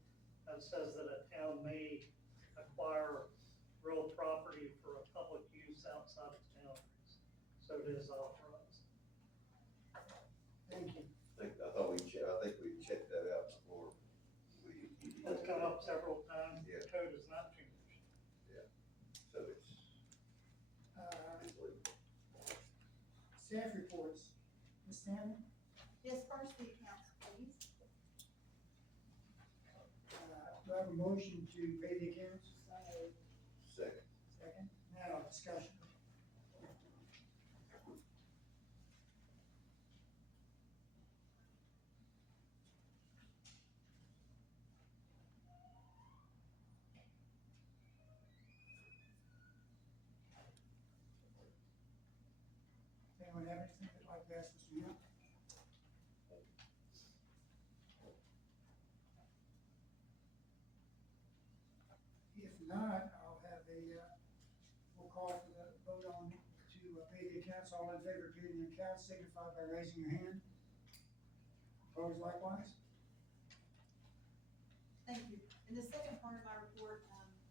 It says that a town may acquire real property for a public use outside its boundaries. So it is authorized. Thank you. I think we checked that out before we. It's come up several times. Yeah. The code has not changed. So it's. Staff reports. Ms. Stanley? Disperse the accounts, please. Do I have a motion to pay the accounts? Second. Second. Now, discussion. Anyone have anything they'd like to ask Mr. Young? If not, I'll have we'll call for the vote on to pay the accounts. All in favor of paying the accounts signify by raising your hand. Opposed likewise? Thank you. In the second part of my report,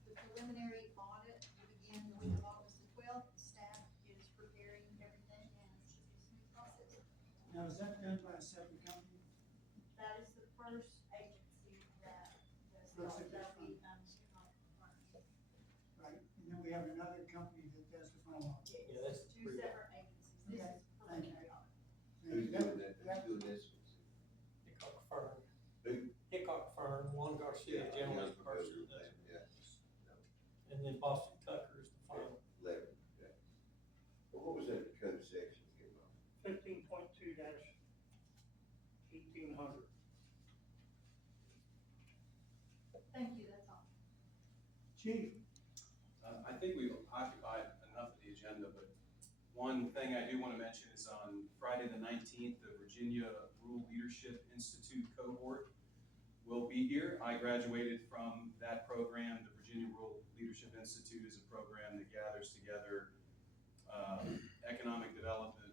the preliminary audit will begin the week of August the 12th. The staff is preparing everything and it should be a smooth process. Now, is that done by a separate company? That is the first agency that does the First audit. That'll be, Right, and then we have another company that does the final audit. Yeah, that's two separate agencies. This Okay, is preliminary audit. Who's doing that? Who's doing this? Hickok Fern. Who? Hickok Fern, Juan Garcia, generally the person that does it. And then Boston Tucker is the final. 11, okay. Well, what was that code section again, Bob? 15.2-1800. Thank you, that's all. Chief? I think we've occupied enough of the agenda, but one thing I do want to mention is on Friday the 19th, the Virginia Rural Leadership Institute cohort will be here. I graduated from that program. The Virginia Rural Leadership Institute is a program that gathers together economic development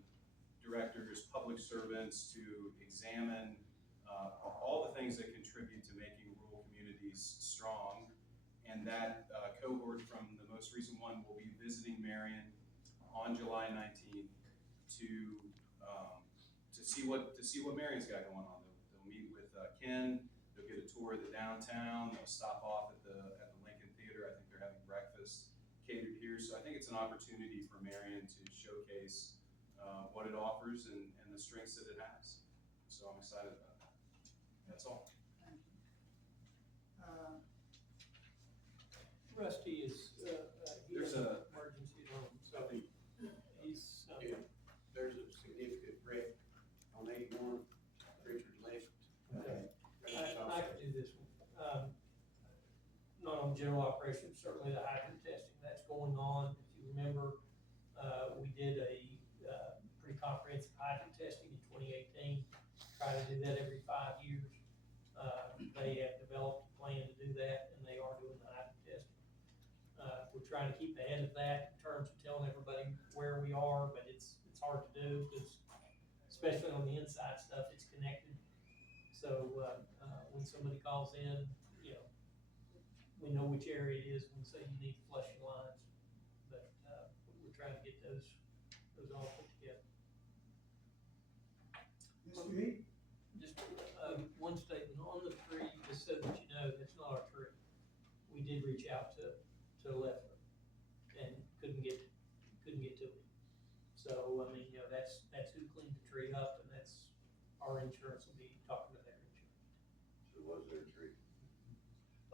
directors, public servants to examine all the things that contribute to making rural communities strong. And that cohort from the most recent one will be visiting Marion on July 19th to see what Marion's got going on. They'll meet with Ken. They'll get a tour of the downtown. They'll stop off at the Lincoln Theater. I think they're having breakfast catered here. So I think it's an opportunity for Marion to showcase what it offers and the strengths that it has. So I'm excited about that. That's all. Thank you. Rusty is, he There's has a- an emergency at home, so he's, There's a significant wreck on 81, Richard left. I could do this one. Not on general operations, certainly the hydrant testing, that's going on. If you remember, we did a pretty comprehensive hydrant testing in 2018. Try to do that every 5 years. They have developed a plan to do that, and they are doing the hydrant testing. We're trying to keep ahead of that in terms of telling everybody where we are, but it's hard to do, because especially on the inside stuff, it's connected. So, when somebody calls in, we know which area it is when we say you need to flush your lines. But, we're trying to get those all put together. Mr. Reed? Just, one statement on the tree, just so that you know, that's not our tree. We did reach out to Leffler and couldn't get to him. So, I mean, that's who cleaned the tree up, and that's, our insurance will be talking to their insurance. So was there a tree?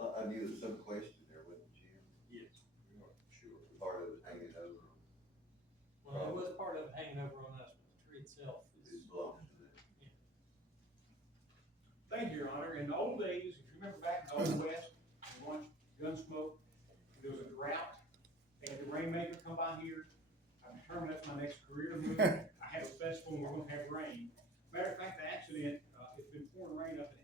I knew there was some question there, wasn't Jim? Yes. We weren't sure. Part of it hanging over on. Well, it was part of it hanging over on us, but the tree itself is. It belongs to them. Thank you, Your Honor. In the old days, if you remember back in the Old West, you watched Gunsmoke, there was a drought, they had the rainmaker come by here. I determined that's my next career move. I have a festival and we're gonna have rain. Matter of fact, the accident, it's been pouring rain up in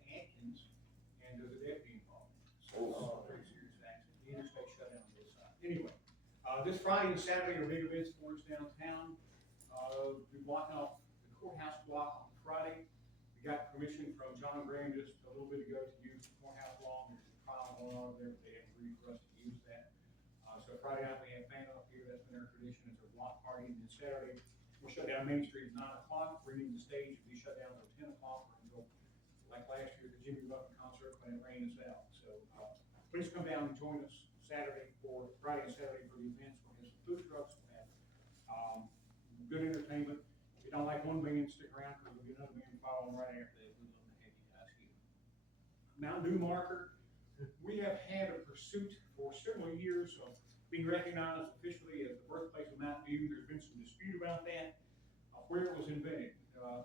Pretty serious accident, the interstate shut down on both sides. Anyway, this Friday and Saturday are big events for us downtown. We're blocking off the courthouse block on Friday. We got permission from John Graham just a little bit ago to use the courthouse lawn. There's a trial going on there, but they have agreed for us to use that. So Friday night we have band up here. That's been our tradition. It's a block party. And then Saturday we'll shut down Main Street at 9 o'clock. Bringing the stage will be shut down until 10 o'clock. We're gonna go like last year, the Jimmy Buffett concert when it rains out. So please come down and join us Friday and Saturday for the events. We'll have some food trucks. We'll have good entertainment. If you don't like one band, stick around because we'll get another band following right after that. We'd love to have you guys here. Mountain Dew marker. We have had a pursuit for several years of being recognized officially as the birthplace of Mountain Dew. There's been some dispute about that, where it was invented.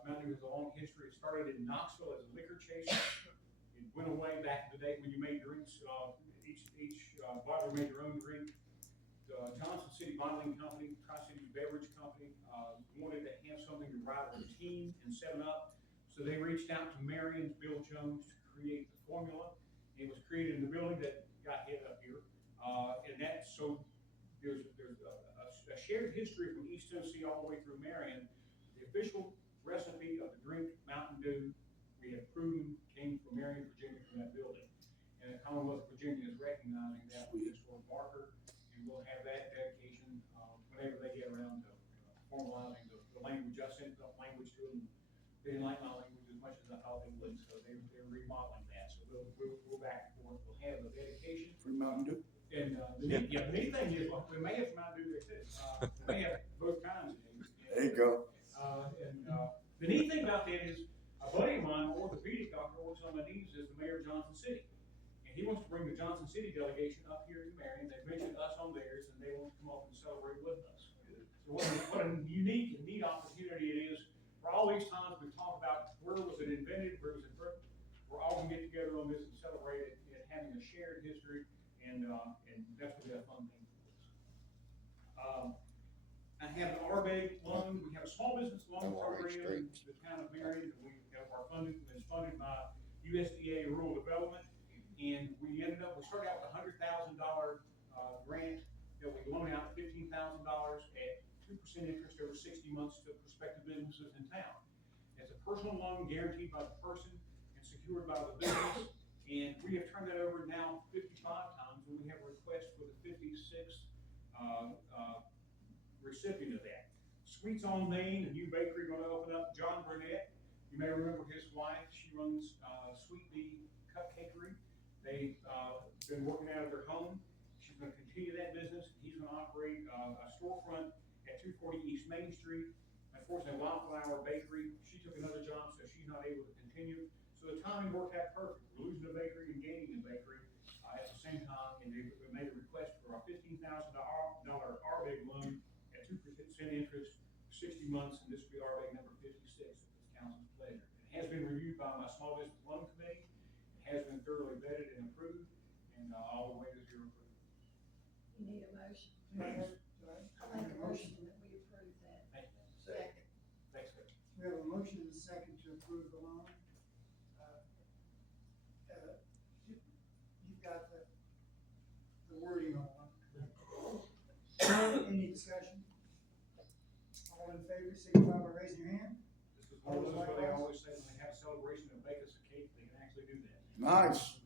Mountain Dew has a long history. It started in Knoxville as a liquor chaser. It went away back in the day when you made drinks. Each bottler made their own drink. The Johnson City Bottling Company, Tri-Cities Beverage Company, wanted to have something to rival the team and 7-Up. So they reached out to Marion's Bill Jones to create the formula. It was created in the building that got hit up here. And that's so there's a shared history from East Tennessee all the way through Marion. The official recipe of the drink Mountain Dew, we have proven, came from Marion, Virginia, from that building. And the Commonwealth of Virginia is recognizing that with this historic marker, and we'll have that dedication whenever they get around to formalizing the language. I sent the language to them. They didn't like my language as much as I thought they would, so they're remodeling that. So we'll back and forth. We'll have the dedication. Free Mountain Dew. And the neat thing is, we may have some Mountain Dew there too. We may have both kinds. There you go. The neat thing about that is, a buddy of mine, an orthopedic doctor, works on my knees as the mayor of Johnson City. And he wants to bring the Johnson City delegation up here to Marion. They mentioned us on theirs, and they want to come up and celebrate with us. So what a unique and neat opportunity it is. For all these times we've talked about where was it invented, where was it birthed, we're all gonna get together on this and celebrate it, having a shared history, and that's gonna be a fun thing for us. I have an RBEG loan. We have a small business loan program in the town of Marion. We have our funding is funded by USDA Rural Development. And we started out with a $100,000 grant that we loan out $15,000 at 2% interest over 60 months to prospective businesses in town. It's a personal loan guaranteed by the person and secured by the business. And we have turned that over now 55 times, and we have a request for the 56th recipient of that. Sweets on Main, a new bakery going to open up. John Burnett, you may remember his wife. She runs Sweet Bee Cupcakery. They've been working out of their home. She's going to continue that business. He's going to operate a storefront at 240 East Main Street. Unfortunately, Wildflower Bakery, she took another job, so she's not able to continue. So the timing worked out perfect. We're losing a bakery and gaining a bakery at the same time, and they made a request for a $15,000 RBEG loan at 2% interest for 60 months, and this will be RBEG number 56 at this council's pleasure. It has been reviewed by my Small Business Loan Committee. Has been thoroughly vetted and approved, and all the way to zero approved. You need a motion. I'll make a motion that we approve that. Thank you. Second. Thanks, Coach. We have a motion and a second to approve the loan. You've got the wording on it. Any discussion? All in favor, signify by raising your hand. This is one of those where they always say when they have a celebration and bake us a cake, they can actually do that. Nice.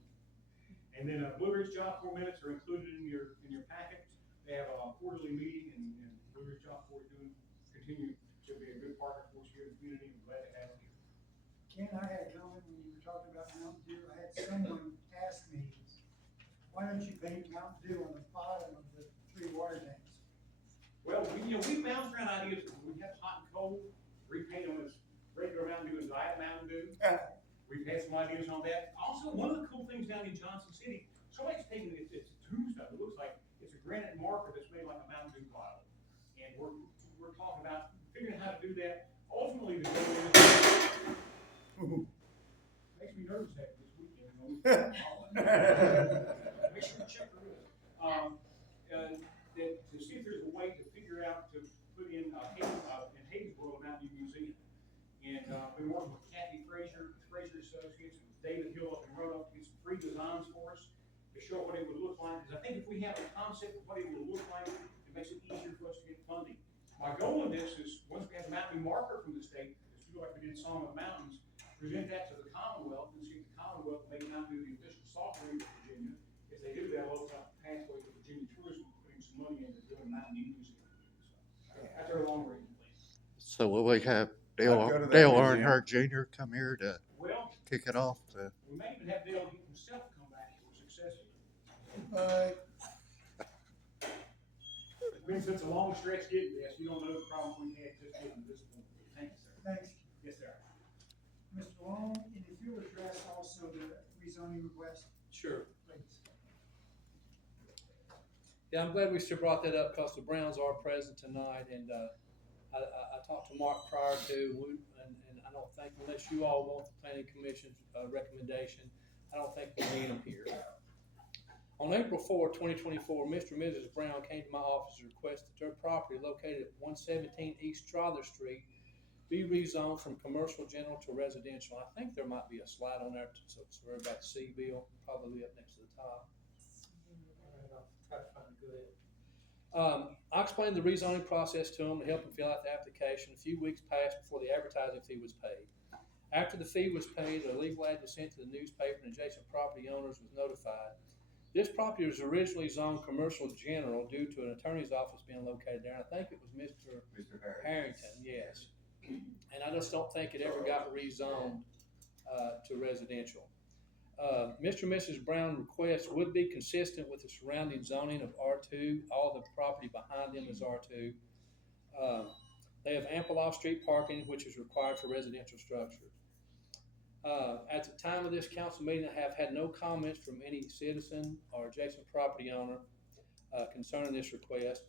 And then Blue Ridge Job Corps minutes are included in your packet. They have a quarterly meeting, and Blue Ridge Job Corps continue to be a good partner for us here in the community. I'm glad to have them here. Ken, I had a comment when you were talking about Mountain Dew. I had someone ask me, why don't you paint Mountain Dew on the bottom of the 3 water tanks? Well, we bounced around ideas. We have hot and cold, repaint them as regular Mountain Dew and Diet Mountain Dew. We've had some ideas on that. Also, one of the cool things down in Johnson City, somebody's taken it's tombstone. It looks like it's a granite marker that's made like a Mountain Dew bottle. And we're talking about figuring out how to do that. Ultimately, the goal is makes me nervous after this weekend. Make sure you check the rules. To see if there's a way to figure out to put in Haysboro Mountain Dew Museum. And been working with Kathy Frazier, Frazier Associates, and David Hill up in Roanoke to get some free designs for us. to show what it would look like, because I think if we have a concept of what it will look like, it makes it easier for us to get funding. My goal in this is, once we have a mapping marker from the state, just do like we did Song of the Mountains, present that to the Commonwealth, and see if the Commonwealth may not do the official software of Virginia. If they do that, we'll open up a pathway for Virginia tourism, putting some money into doing mountain music. So, that's our long range plan. So will we have I'd go to that Dale museum. Earnhardt Jr. come here to Well, kick it off? we may even have Dale himself come back if we're successful. It's been such a long stretch getting this, you don't know the problems we had just getting this one. Thank you, sir. Thanks. Yes, sir. Mr. Long, and if you'll address also the rezoning request, Sure. please. Yeah, I'm glad we still brought that up because the Browns are present tonight, and I talked to Mark prior to, and I don't think, unless you all want the planning commission's recommendation, I don't think we need them here. On April 4, 2024, Mr. and Mrs. Brown came to my office to request that their property located at 117 East Strother Street be rezoned from commercial general to residential. I think there might be a slide on there, so everybody see, Bill, probably up next to the top. I'll try to find a good. I explained the rezoning process to them to help them fill out the application. A few weeks passed before the advertising fee was paid. After the fee was paid, a legal ad was sent to the newspaper and adjacent property owners was notified. This property was originally zoned commercial general due to an attorney's office being located there. And I think it was Mr. Harrington, yes. And I just don't think it ever got rezoned to residential. Mr. and Mrs. Brown request would be consistent with the surrounding zoning of R2. All the property behind them is R2. They have ample off-street parking, which is required for residential structures. At the time of this council meeting, I have had no comments from any citizen or adjacent property owner concerning this request,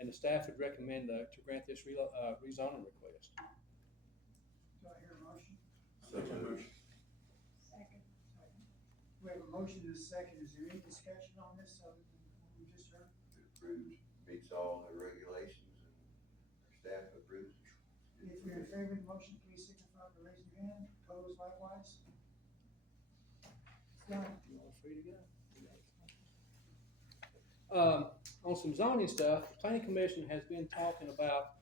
and the staff would recommend to grant this rezoning request. Do I hear a motion? Second. Second. We have a motion and a second. Is there any discussion on this other than what we just heard? It approves, meets all the regulations, and our staff approves. If you're in favor of the motion, please signify by raising your hand. Opposed likewise? It's done. You all free to go. On some zoning stuff, the planning commission has been talking about,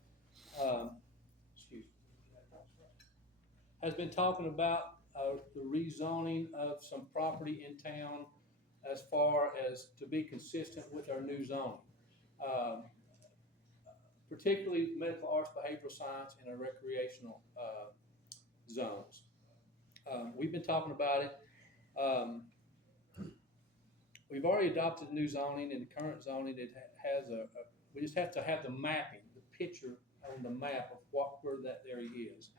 the rezoning of some property in town as far as to be consistent with our new zoning. Particularly medical arts, behavioral science, and our recreational zones. We've been talking about it. We've already adopted the new zoning, and the current zoning, it has we just have to have the mapping, the picture on the map of where that area is.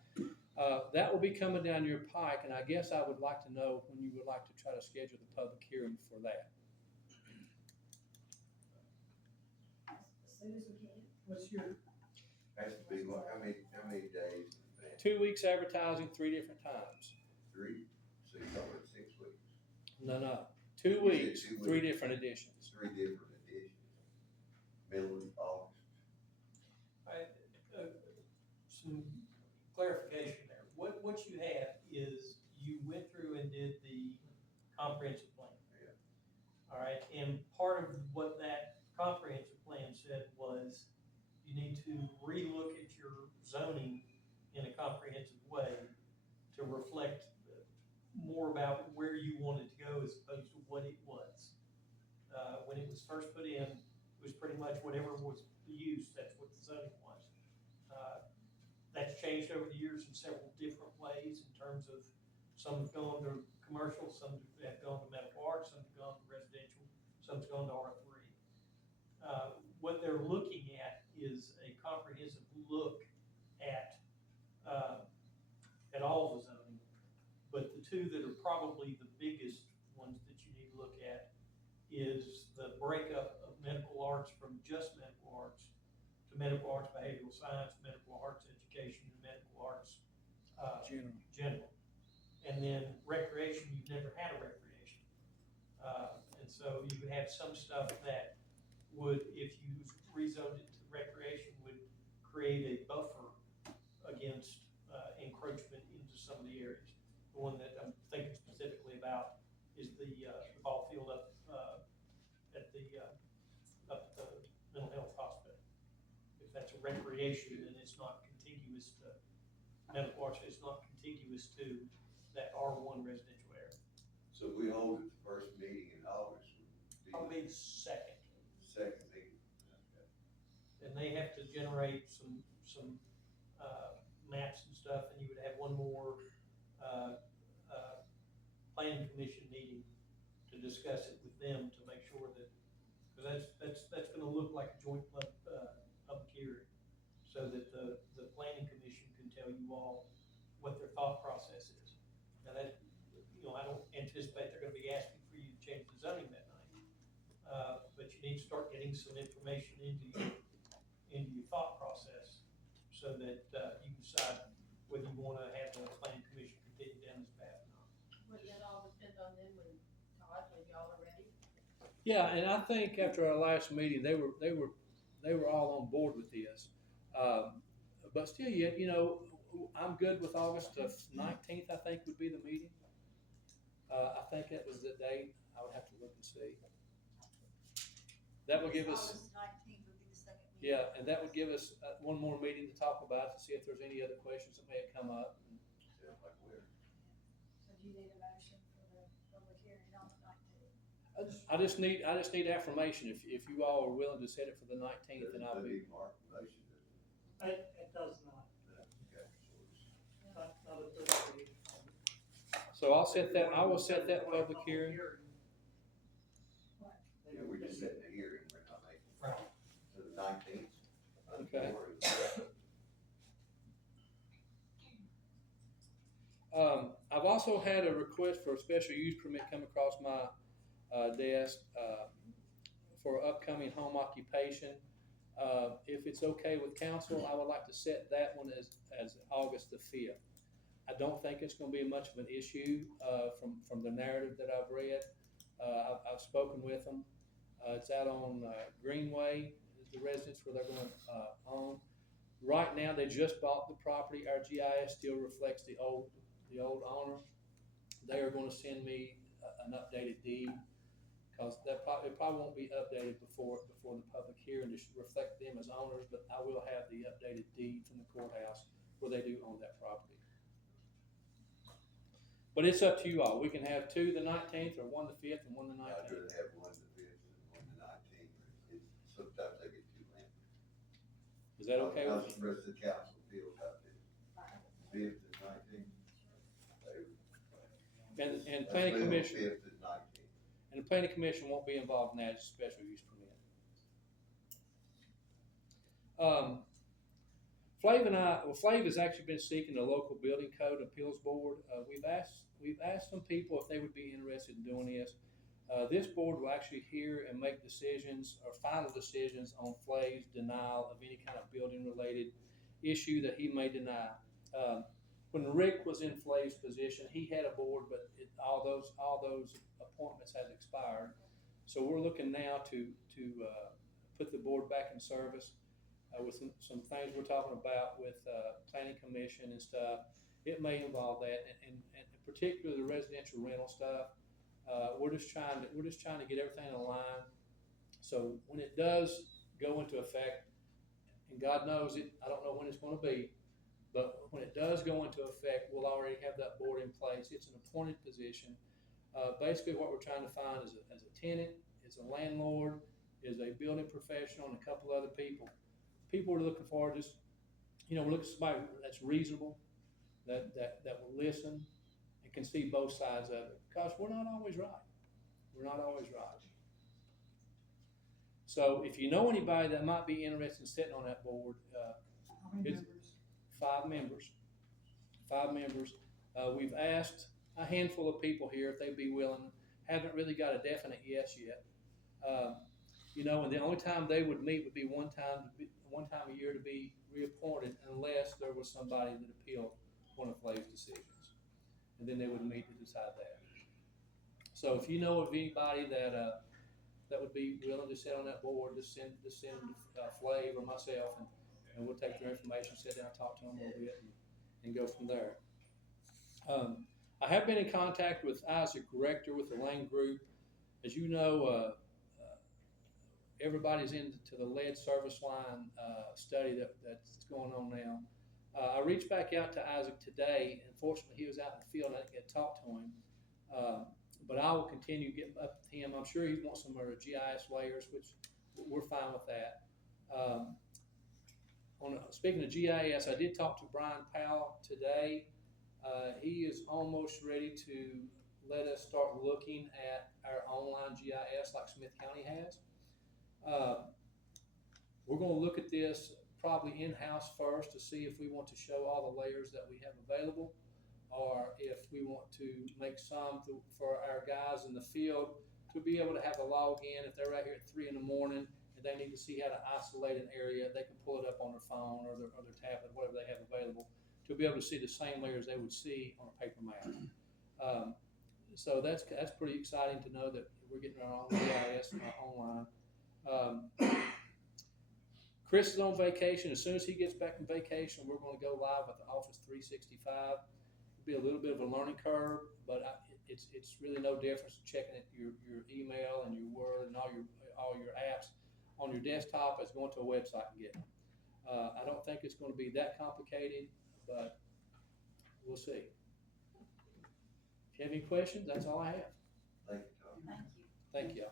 That will be coming down your pike, and I guess I would like to know when you would like to try to schedule the public hearing for that. As soon as we can. What's your, Has to be, how many days? 2 weeks advertising, 3 different times. 3, so you're talking about 6 weeks. No. 2 weeks, 3 different editions. 3 different editions. Middle of August. Some clarification there. What you have is you went through and did the comprehensive plan. Yeah. All right, and part of what that comprehensive plan said was you need to relook at your zoning in a comprehensive way to reflect more about where you wanted to go as opposed to what it was. When it was first put in, it was pretty much whatever was the use, that's what the zoning was. That's changed over the years in several different ways in terms of some have gone to commercial, some have gone to medical arts, some have gone to residential, some's gone to R3. What they're looking at is a comprehensive look at all the zoning, but the two that are probably the biggest ones that you need to look at is the breakup of medical arts from just medical arts to medical arts, behavioral science, medical arts education, and medical arts general. And then recreation, you've never had a recreation. And so you would have some stuff that would, if you rezoned it to recreation, would create a buffer against encroachment into some of the areas. The one that I'm thinking specifically about is the ball field up recreation, and it's not contiguous to medical arts, it's not contiguous to that R1 residential area. So if we hold it the first meeting in August, Probably the second. second meeting. Okay. And they have to generate some maps and stuff, and you would have one more, planning commission meeting to discuss it with them to make sure that, because that's gonna look like a joint public hearing, so that the planning commission can tell you all what their thought process is. Now that, I don't anticipate they're gonna be asking for you to change the zoning that night. But you need to start getting some information into your thought process, so that, you decide whether you wanna have the planning commission continue down this path or not. Would that all depend on them when Todd, when y'all are ready? Yeah, and I think after our last meeting, they were all on board with this. But still, yet, I'm good with August 19th, I think would be the meeting. I think that was the date. I would have to look and see. That would give us, August 19th would be the second meeting. yeah, and that would give us one more meeting to talk about, to see if there's any other questions that may have come up. Sounds like we're. So do you need a motion for the public hearing on the 19th? I just need affirmation. If you all are willing to set it for the 19th, then I'll be. Mark motion. It does not, Okay. not at this meeting. So I will set that public hearing. Yeah, we're just setting the hearing, we're not making. Right. So the 19th. Okay. I've also had a request for a special use permit come across my desk for upcoming home occupation. If it's okay with council, I would like to set that one as August the 5th. I don't think it's gonna be much of an issue from the narrative that I've read. I've spoken with them. It's out on Greenway, is the residence where they're going on. Right now, they just bought the property. Our GIS still reflects the old owner. They are gonna send me an updated deed, because it probably won't be updated before the public hearing to reflect them as owners, but I will have the updated deed from the courthouse where they do own that property. But it's up to you all. We can have two the 19th, or one the 5th, and one the 19th. I'd rather have one the 5th and one the 19th. Sometimes they get too lengthy. Is that okay How with does the rest of the council feel about this? 5th and 19th? And planning commission, 5th and 19th. and the planning commission won't be involved in that, it's a special use permit. Flav has actually been seeking the local building code appeals board. We've asked some people if they would be interested in doing this. This board will actually hear and make decisions or final decisions on Flav's denial of any kind of building related issue that he may deny. When Rick was in Flav's position, he had a board, but all those appointments had expired. So we're looking now to put the board back in service with some things we're talking about with planning commission and stuff. It may involve that, and particularly the residential rental stuff. We're just trying to get everything in line. So when it does go into effect, and God knows it, I don't know when it's going to be. But when it does go into effect, we'll already have that board in place. It's an appointed position. Basically, what we're trying to find is a tenant, is a landlord, is a building professional, and a couple other people. People we're looking for just, we're looking for somebody that's reasonable, that will listen and can see both sides of it. Because we're not always right. We're not always right. So if you know anybody that might be interested in sitting on that board, How many members? 5 members. 5 members. We've asked a handful of people here if they'd be willing. Haven't really got a definite yes yet. And the only time they would meet would be one time a year to be reappointed, unless there was somebody that appealed one of Flav's decisions, and then they would meet to decide that. So if you know of anybody that would be willing to sit on that board, just send Flav or myself, and we'll take their information, sit down, talk to them a little bit, and go from there. I have been in contact with Isaac Rector with the Lane Group. As you know, everybody's into the lead service line, study that's going on now. I reached back out to Isaac today. Unfortunately, he was out in the field and I didn't get to talk to him. But I will continue getting up to him. I'm sure he wants some of the GIS layers, which we're fine with that. Speaking of GIS, I did talk to Brian Powell today. He is almost ready to let us start looking at our online GIS like Smith County has. We're going to look at this probably in-house first to see if we want to show all the layers that we have available, or if we want to make some for our guys in the field to be able to have a login. If they're right here at 3 in the morning and they need to see how to isolate an area, they can pull it up on their phone or their tablet, whatever they have available, to be able to see the same layers they would see on a paper map. So that's pretty exciting to know that we're getting our own GIS online. Chris is on vacation. As soon as he gets back from vacation, we're going to go live with the Office 365. It'll be a little bit of a learning curve, but it's really no difference checking your email and your Word and all your apps on your desktop as going to a website and getting them. I don't think it's going to be that complicated, but we'll see. If you have any questions, that's all I have. Thank you, Tom. Thank you.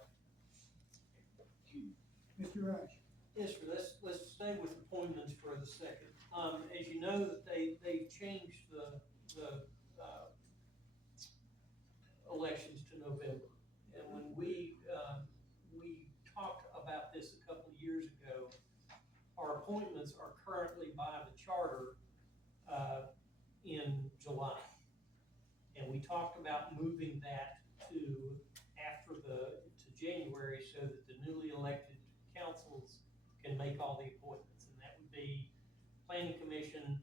Thank you. Mr. Rush. Yes, sir, let's stay with appointments for the second. As you know, that they've changed the elections to November. And when we talked about this a couple of years ago, our appointments are currently by the charter in July. And we talked about moving that to January so that the newly elected councils can make all the appointments. And that would be Planning Commission,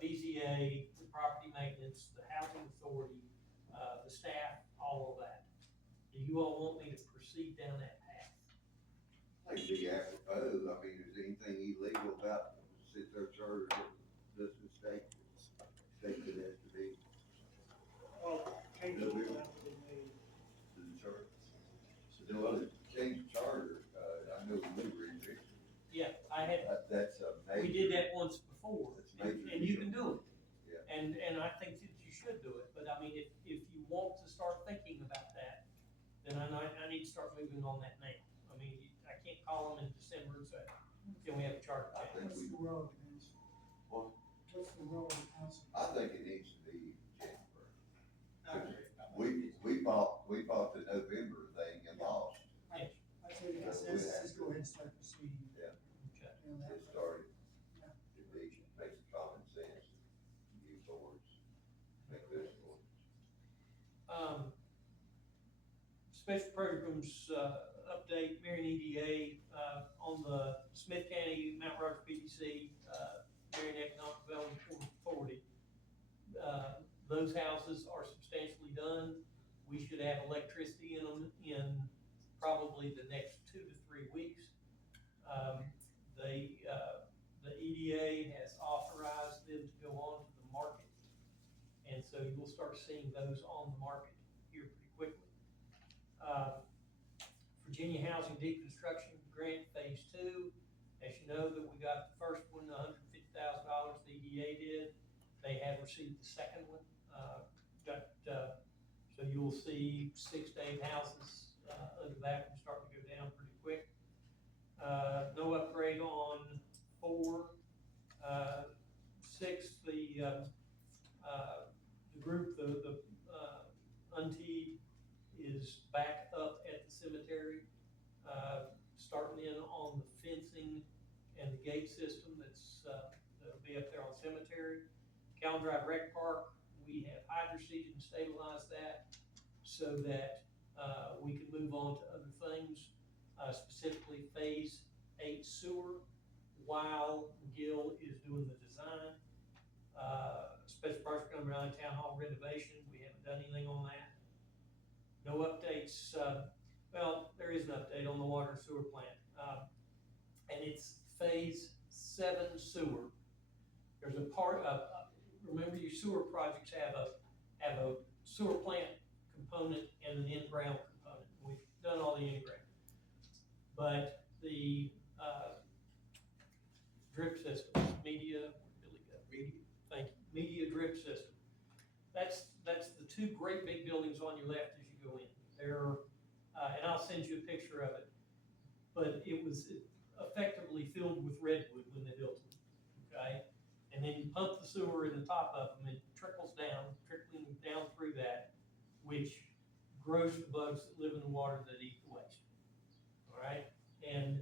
BZA, the Property Maintenance, the Housing Authority, the staff, all of that. Do you all want me to proceed down that path? I think it'd be apropos. I mean, is anything illegal about sit there charter does the state that has to be? Well, changes have to be made. To the charter. So no other change the charter. I know we revision. Yeah, I had. That's a major. We did that once before, and you can do it. Yeah. And I think that you should do it. But I mean, if you want to start thinking about that, then I need to start moving on that now. I mean, I can't call them in December and say, can we have a charter change? What's the role of the council? What? What's the role of the council? I think it needs to be January. We fought the November thing and lost. I say the consensus is go ahead and start proceeding. Yeah. Okay. It started. Yeah. It makes common sense. Use boards, make this boards. Special programs update, Marion EDA on the Smith County, Mount Rogers PDC, Marion Economic Development Authority. Those houses are substantially done. We should have electricity in them in probably the next 2 to 3 weeks. The EDA has authorized them to go on to the market, and so you will start seeing those on the market here pretty quickly. Virginia Housing Deconstruction Grant Phase 2, as you know that we got the first one, $150,000 the EDA did. They have received the second one. So you'll see 6 to 8 houses under that one starting to go down pretty quick. No upgrade on 4. 6, the group, the UNTEED is back up at the cemetery, starting in on the fencing and the gate system that'll be up there on cemetery. Calvin Drive Rec Park, we have hydro-seeded and stabilized that so that we can move on to other things, specifically Phase 8 sewer, while McGill is doing the design. Special project coming around Town Hall renovation, we haven't done anything on that. No updates, well, there is an update on the water and sewer plant. And it's Phase 7 sewer. There's a part of, remember your sewer projects have a sewer plant component and an in-ground component. We've done all the in-ground. But the, drip system, media, Billy got media, thank you, media drip system. That's the two great big buildings on your left as you go in. They're, and I'll send you a picture of it, but it was effectively filled with redwood when they built them, okay? And then you pump the sewer in the top of them, and it trickling down through that, which grows the bugs that live in the water that eat the waste, all right? And,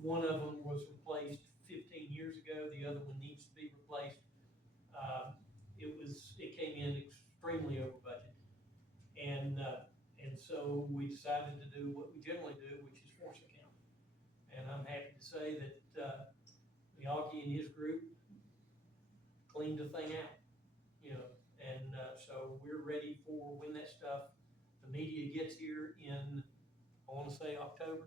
one of them was replaced 15 years ago, the other one needs to be replaced. It came in extremely over budget. And so we decided to do what we generally do, which is force account. And I'm happy to say that, Miyagi and his group cleaned the thing out, you know, and, so we're ready for when that stuff, the media gets here in, I wanna say October.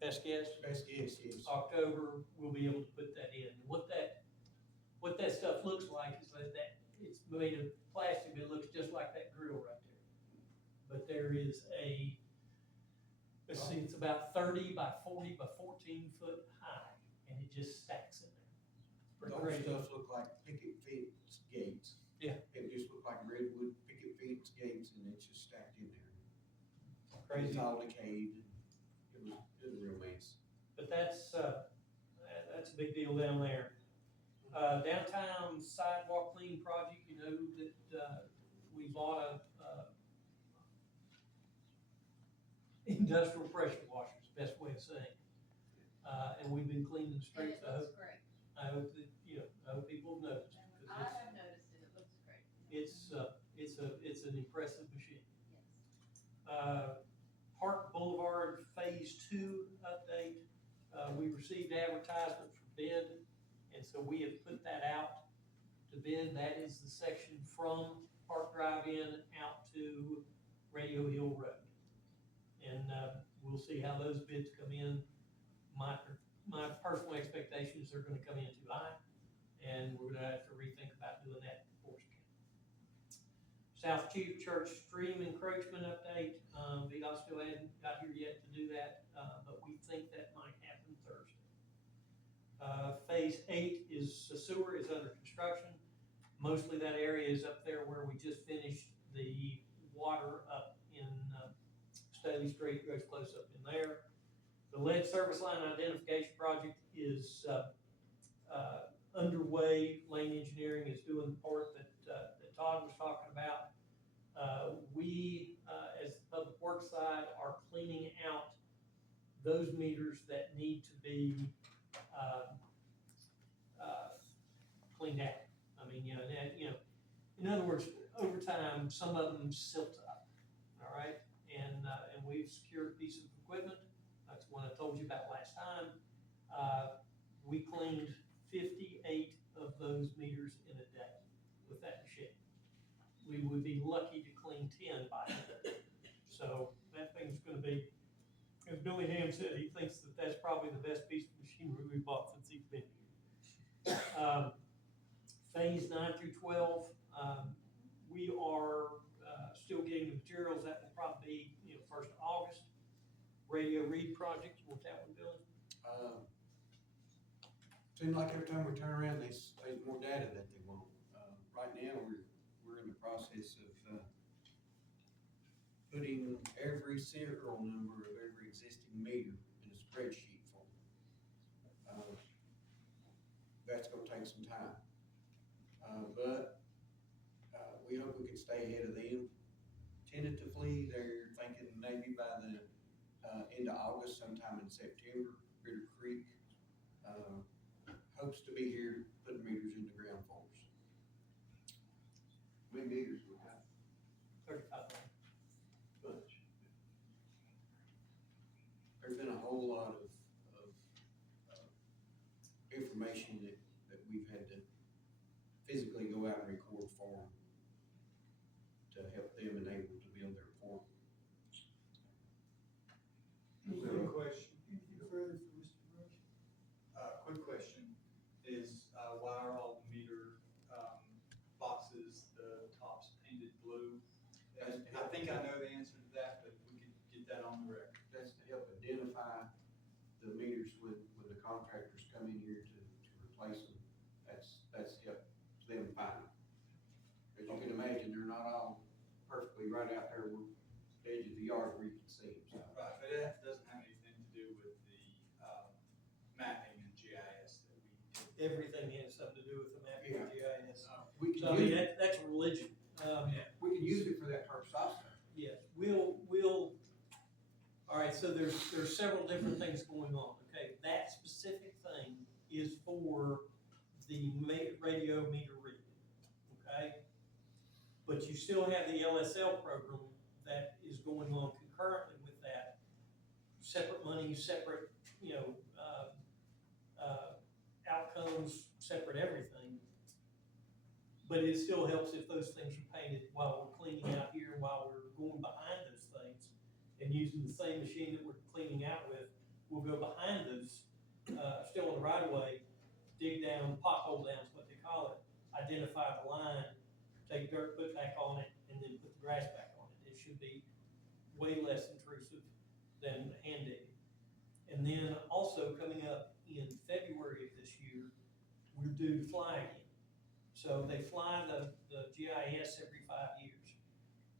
Best guess? Best guess, yes. October, we'll be able to put that in. What that stuff looks like is that it's made of plastic, but it looks just like that grill right there. But there is let's see, it's about 30 by 40 by 14 foot high, and it just stacks in there. Those stuff look like picket fence gates. Yeah. It just look like redwood picket fence gates, and it's just stacked in there. Crazy. It's all decayed. It was a real mess. But that's a big deal down there. Downtown sidewalk clean project, you know that, we bought a industrial pressure washers, best way of saying. And we've been cleaning the And streets. it looks great. I hope that, I hope people have noticed. I have noticed it, it looks great. It's an impressive machine. Yes. Park Boulevard Phase 2 update. We received advertisement for bid, and so we have put that out to bid. That is the section from Park Drive-In out to Radio Hill Road. And, we'll see how those bids come in. My personal expectations are gonna come in too high, and we're gonna have to rethink about doing that force account. South Chief Church stream encroachment update. VDOT still hadn't got here yet to do that, but we think that might happen Thursday. Phase 8 is, the sewer is under construction. Mostly that area is up there where we just finished the water up in, Staley Street, goes close up in there. The lead service line identification project is, underway. Lane Engineering is doing the part that Todd was talking about. We, as the public works side, are cleaning out those meters that need to be, cleaned out. I mean, in other words, over time, some of them silt up, all right? And we've secured a piece of equipment. That's the one I told you about last time. We cleaned 58 of those meters in a day with that machine. We would be lucky to clean 10 by now. So that thing's gonna be, as Billy Ham said, he thinks that that's probably the best piece of machinery we bought since he's been here. Phase 9 through 12, we are still getting the materials. That will probably be, 1st of August. Radio read project, you want that one, Billy? Seems like every time we turn around, there's more data that they want. Right now, we're in the process of putting every serial number of every existing meter in a spreadsheet form. That's gonna take some time. But we hope we can stay ahead of them. Tentatively, they're thinking maybe by the end of August, sometime in September. Bitter Creek hopes to be here putting meters in the ground for us. How many meters we got? 35. Bunch. There's been a whole lot of information that we've had to physically go out and record for them to help them and able to build their form. Quick question. Anything further for Mr. Rush? Quick question is, why are all the meter, boxes, the tops painted blue? And I think I know the answer to that, but we could get that on the record. That's help identify the meters when the contractors come in here to replace them. That's helped them find them. As you can imagine, they're not all perfectly right out there with the edge of the yard where you can see them, so. Right, but it doesn't have anything to do with the, mapping and GIS that we do. Everything has something to do with the mapping and GIS. We So I can mean, use, that's religion. we can use it for that purpose also. Yes, all right, so there's several different things going on, okay? That specific thing is for the radio meter reading, okay? But you still have the LSL program that is going on concurrently with that. Separate money, separate, outcomes, separate everything. But it still helps if those things are painted while we're cleaning out here, while we're going behind those things and using the same machine that we're cleaning out with. We'll go behind those, still in the right of way, dig down, pothole down is what they call it, identify the line, take dirt, put back on it, and then put the grass back on it. It should be way less intrusive than hand digging. And then also coming up in February of this year, we're due to fly again. So they fly the GIS every 5 years.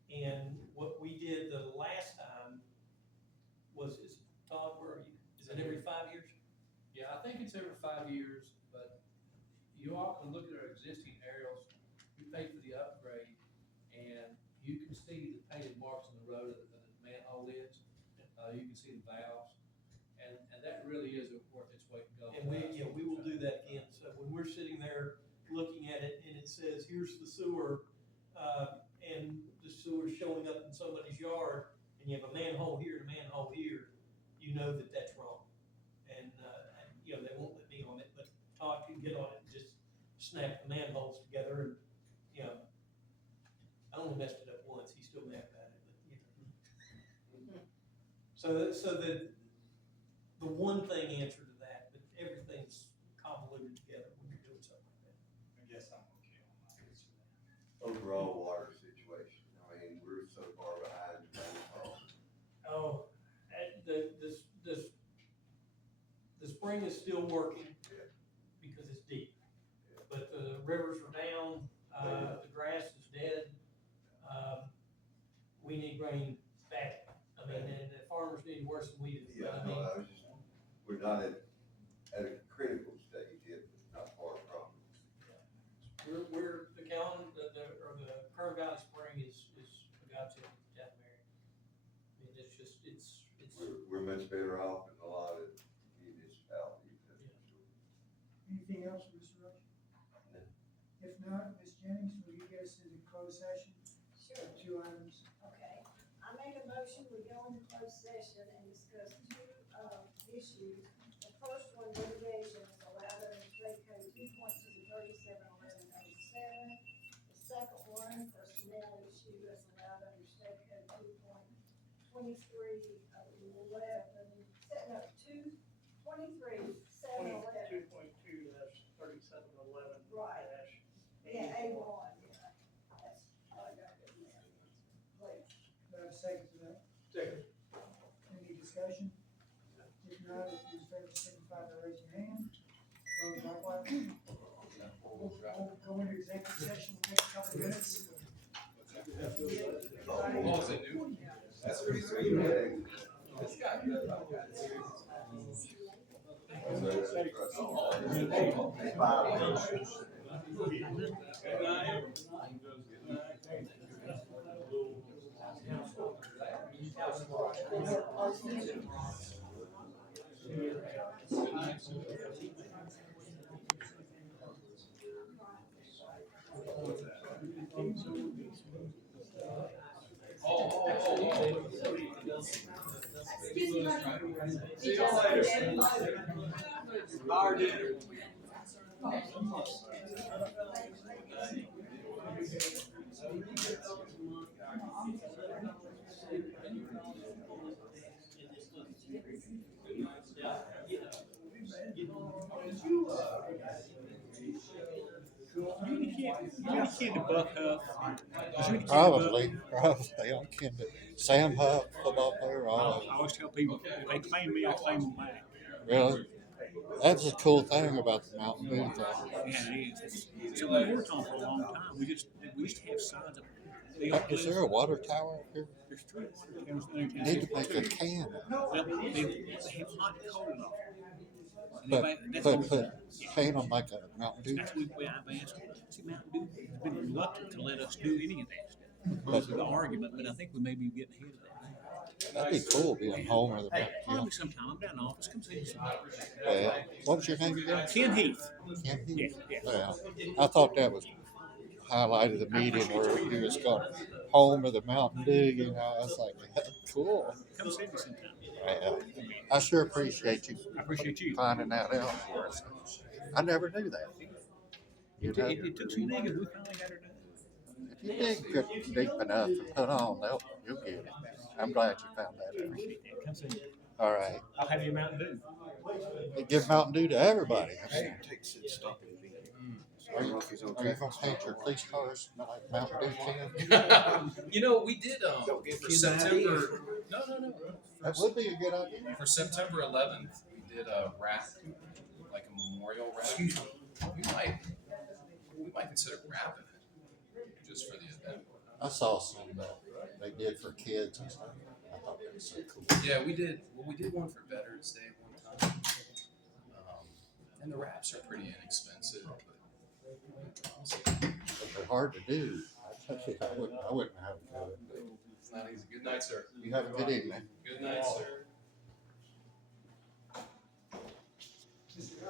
And what we did the last time was, Todd, where are you? Is it every 5 years? Yeah, I think it's every 5 years, but you all can look at our existing aerials. We paid for the upgrade, and you can see the painted marks on the road that the manhole is. You can see the valves, and that really is worth its weight in gold. And we will do that again. So when we're sitting there looking at it and it says, here's the sewer, and the sewer's showing up in somebody's yard, and you have a manhole here and a manhole here, you know that that's wrong. And they won't let me on it, but Todd can get on it and just snap the manholes together, and, I only messed it up once, he's still mad about it, but, So the one thing answer to that, but everything's convoluted together when you're doing something like that. I guess I'm okay on my answer then. Overall water situation, I mean, we're so far behind. Oh, the spring is still working because it's deep. But the rivers are down, the grass is dead. We need rain bad. I mean, and the farmers need it worse than we do. Yeah, I no, mean, we're not at a critical stage yet, but not far from. we're the Calhoun, the Kern Valley Spring is a godsend down there. I mean, it's just, it's. We're much better off than a lot of municipalities, that's for sure. Anything else, Mr. Rush? No. If not, Ms. Jennings, will you get us into closed session? Sure. 2 items. Okay, I make a motion, we go into closed session and discuss two, issues. The first one, litigation, is allowed under state code 2.2371187. The second one, personnel issue, is allowed under state code 2.2311. No, 2.23.711. 2.2-3711. Right. Yeah, A1, yeah. That's all I got in there. Please. Do I have a second to that? Second. Any discussion? If not, if you're in favor, signify by raising your hand. Vote likewise. We'll go into executive session in the next couple of minutes. That's pretty sweet. This guy. See you later. Our dinner. You can't kin to Buck Huff? Is there any kin to Buck? Probably. I'm kin to Sam Huff, football player, all of I them. always tell people, if they claim me, I claim them back. Really? That's a cool thing about the Mountain Dew thing. Yeah, it is. It's something we worked on for a long time. We used to have signs up. Is there a water tower up here? There's 3 water towers. You need to make a can. Well, they have hot and cold off. Put paint on like a Mountain Dew. That's what I've asked. See, Mountain Dew has been reluctant to let us do any of that because of the argument, but I think we may be getting ahead of that. That'd be cool, being home with a Hey, Mountain call me Dew. sometime. I'm down in the office. Come see me sometime. Yeah. What was your name again? Ken Heath. Ken Heath? Yeah. Yeah. I thought that was highlight of the meeting where he was going home of the Mountain Dew, you know. I was like, cool. Come see me sometime. Yeah. I sure appreciate you. I appreciate you finding that out for us. I never knew that. You know, It took some digging. We finally got her done. if you dig deep enough and put on, you'll get it. I'm glad you found that out. Appreciate that. Come see me. All right. I'll have you a Mountain Dew. They give Mountain Dew to everybody. Hey, takes it, stop it. Are you gonna paint your police cars like Mountain Dew can? You know, we did, for September, no. That would be a good idea. For September 11th, we did a wrap, like a memorial wrap. We might consider wrapping it just for the event. I saw some that they did for kids and stuff. I thought that was so cool. Yeah, we did one for Veterans Day at one time. And the wraps are pretty inexpensive, but They're hard to do. I tell you, I wouldn't know how to do it. it's not easy. Good night, sir. You have a good evening. Good night, sir.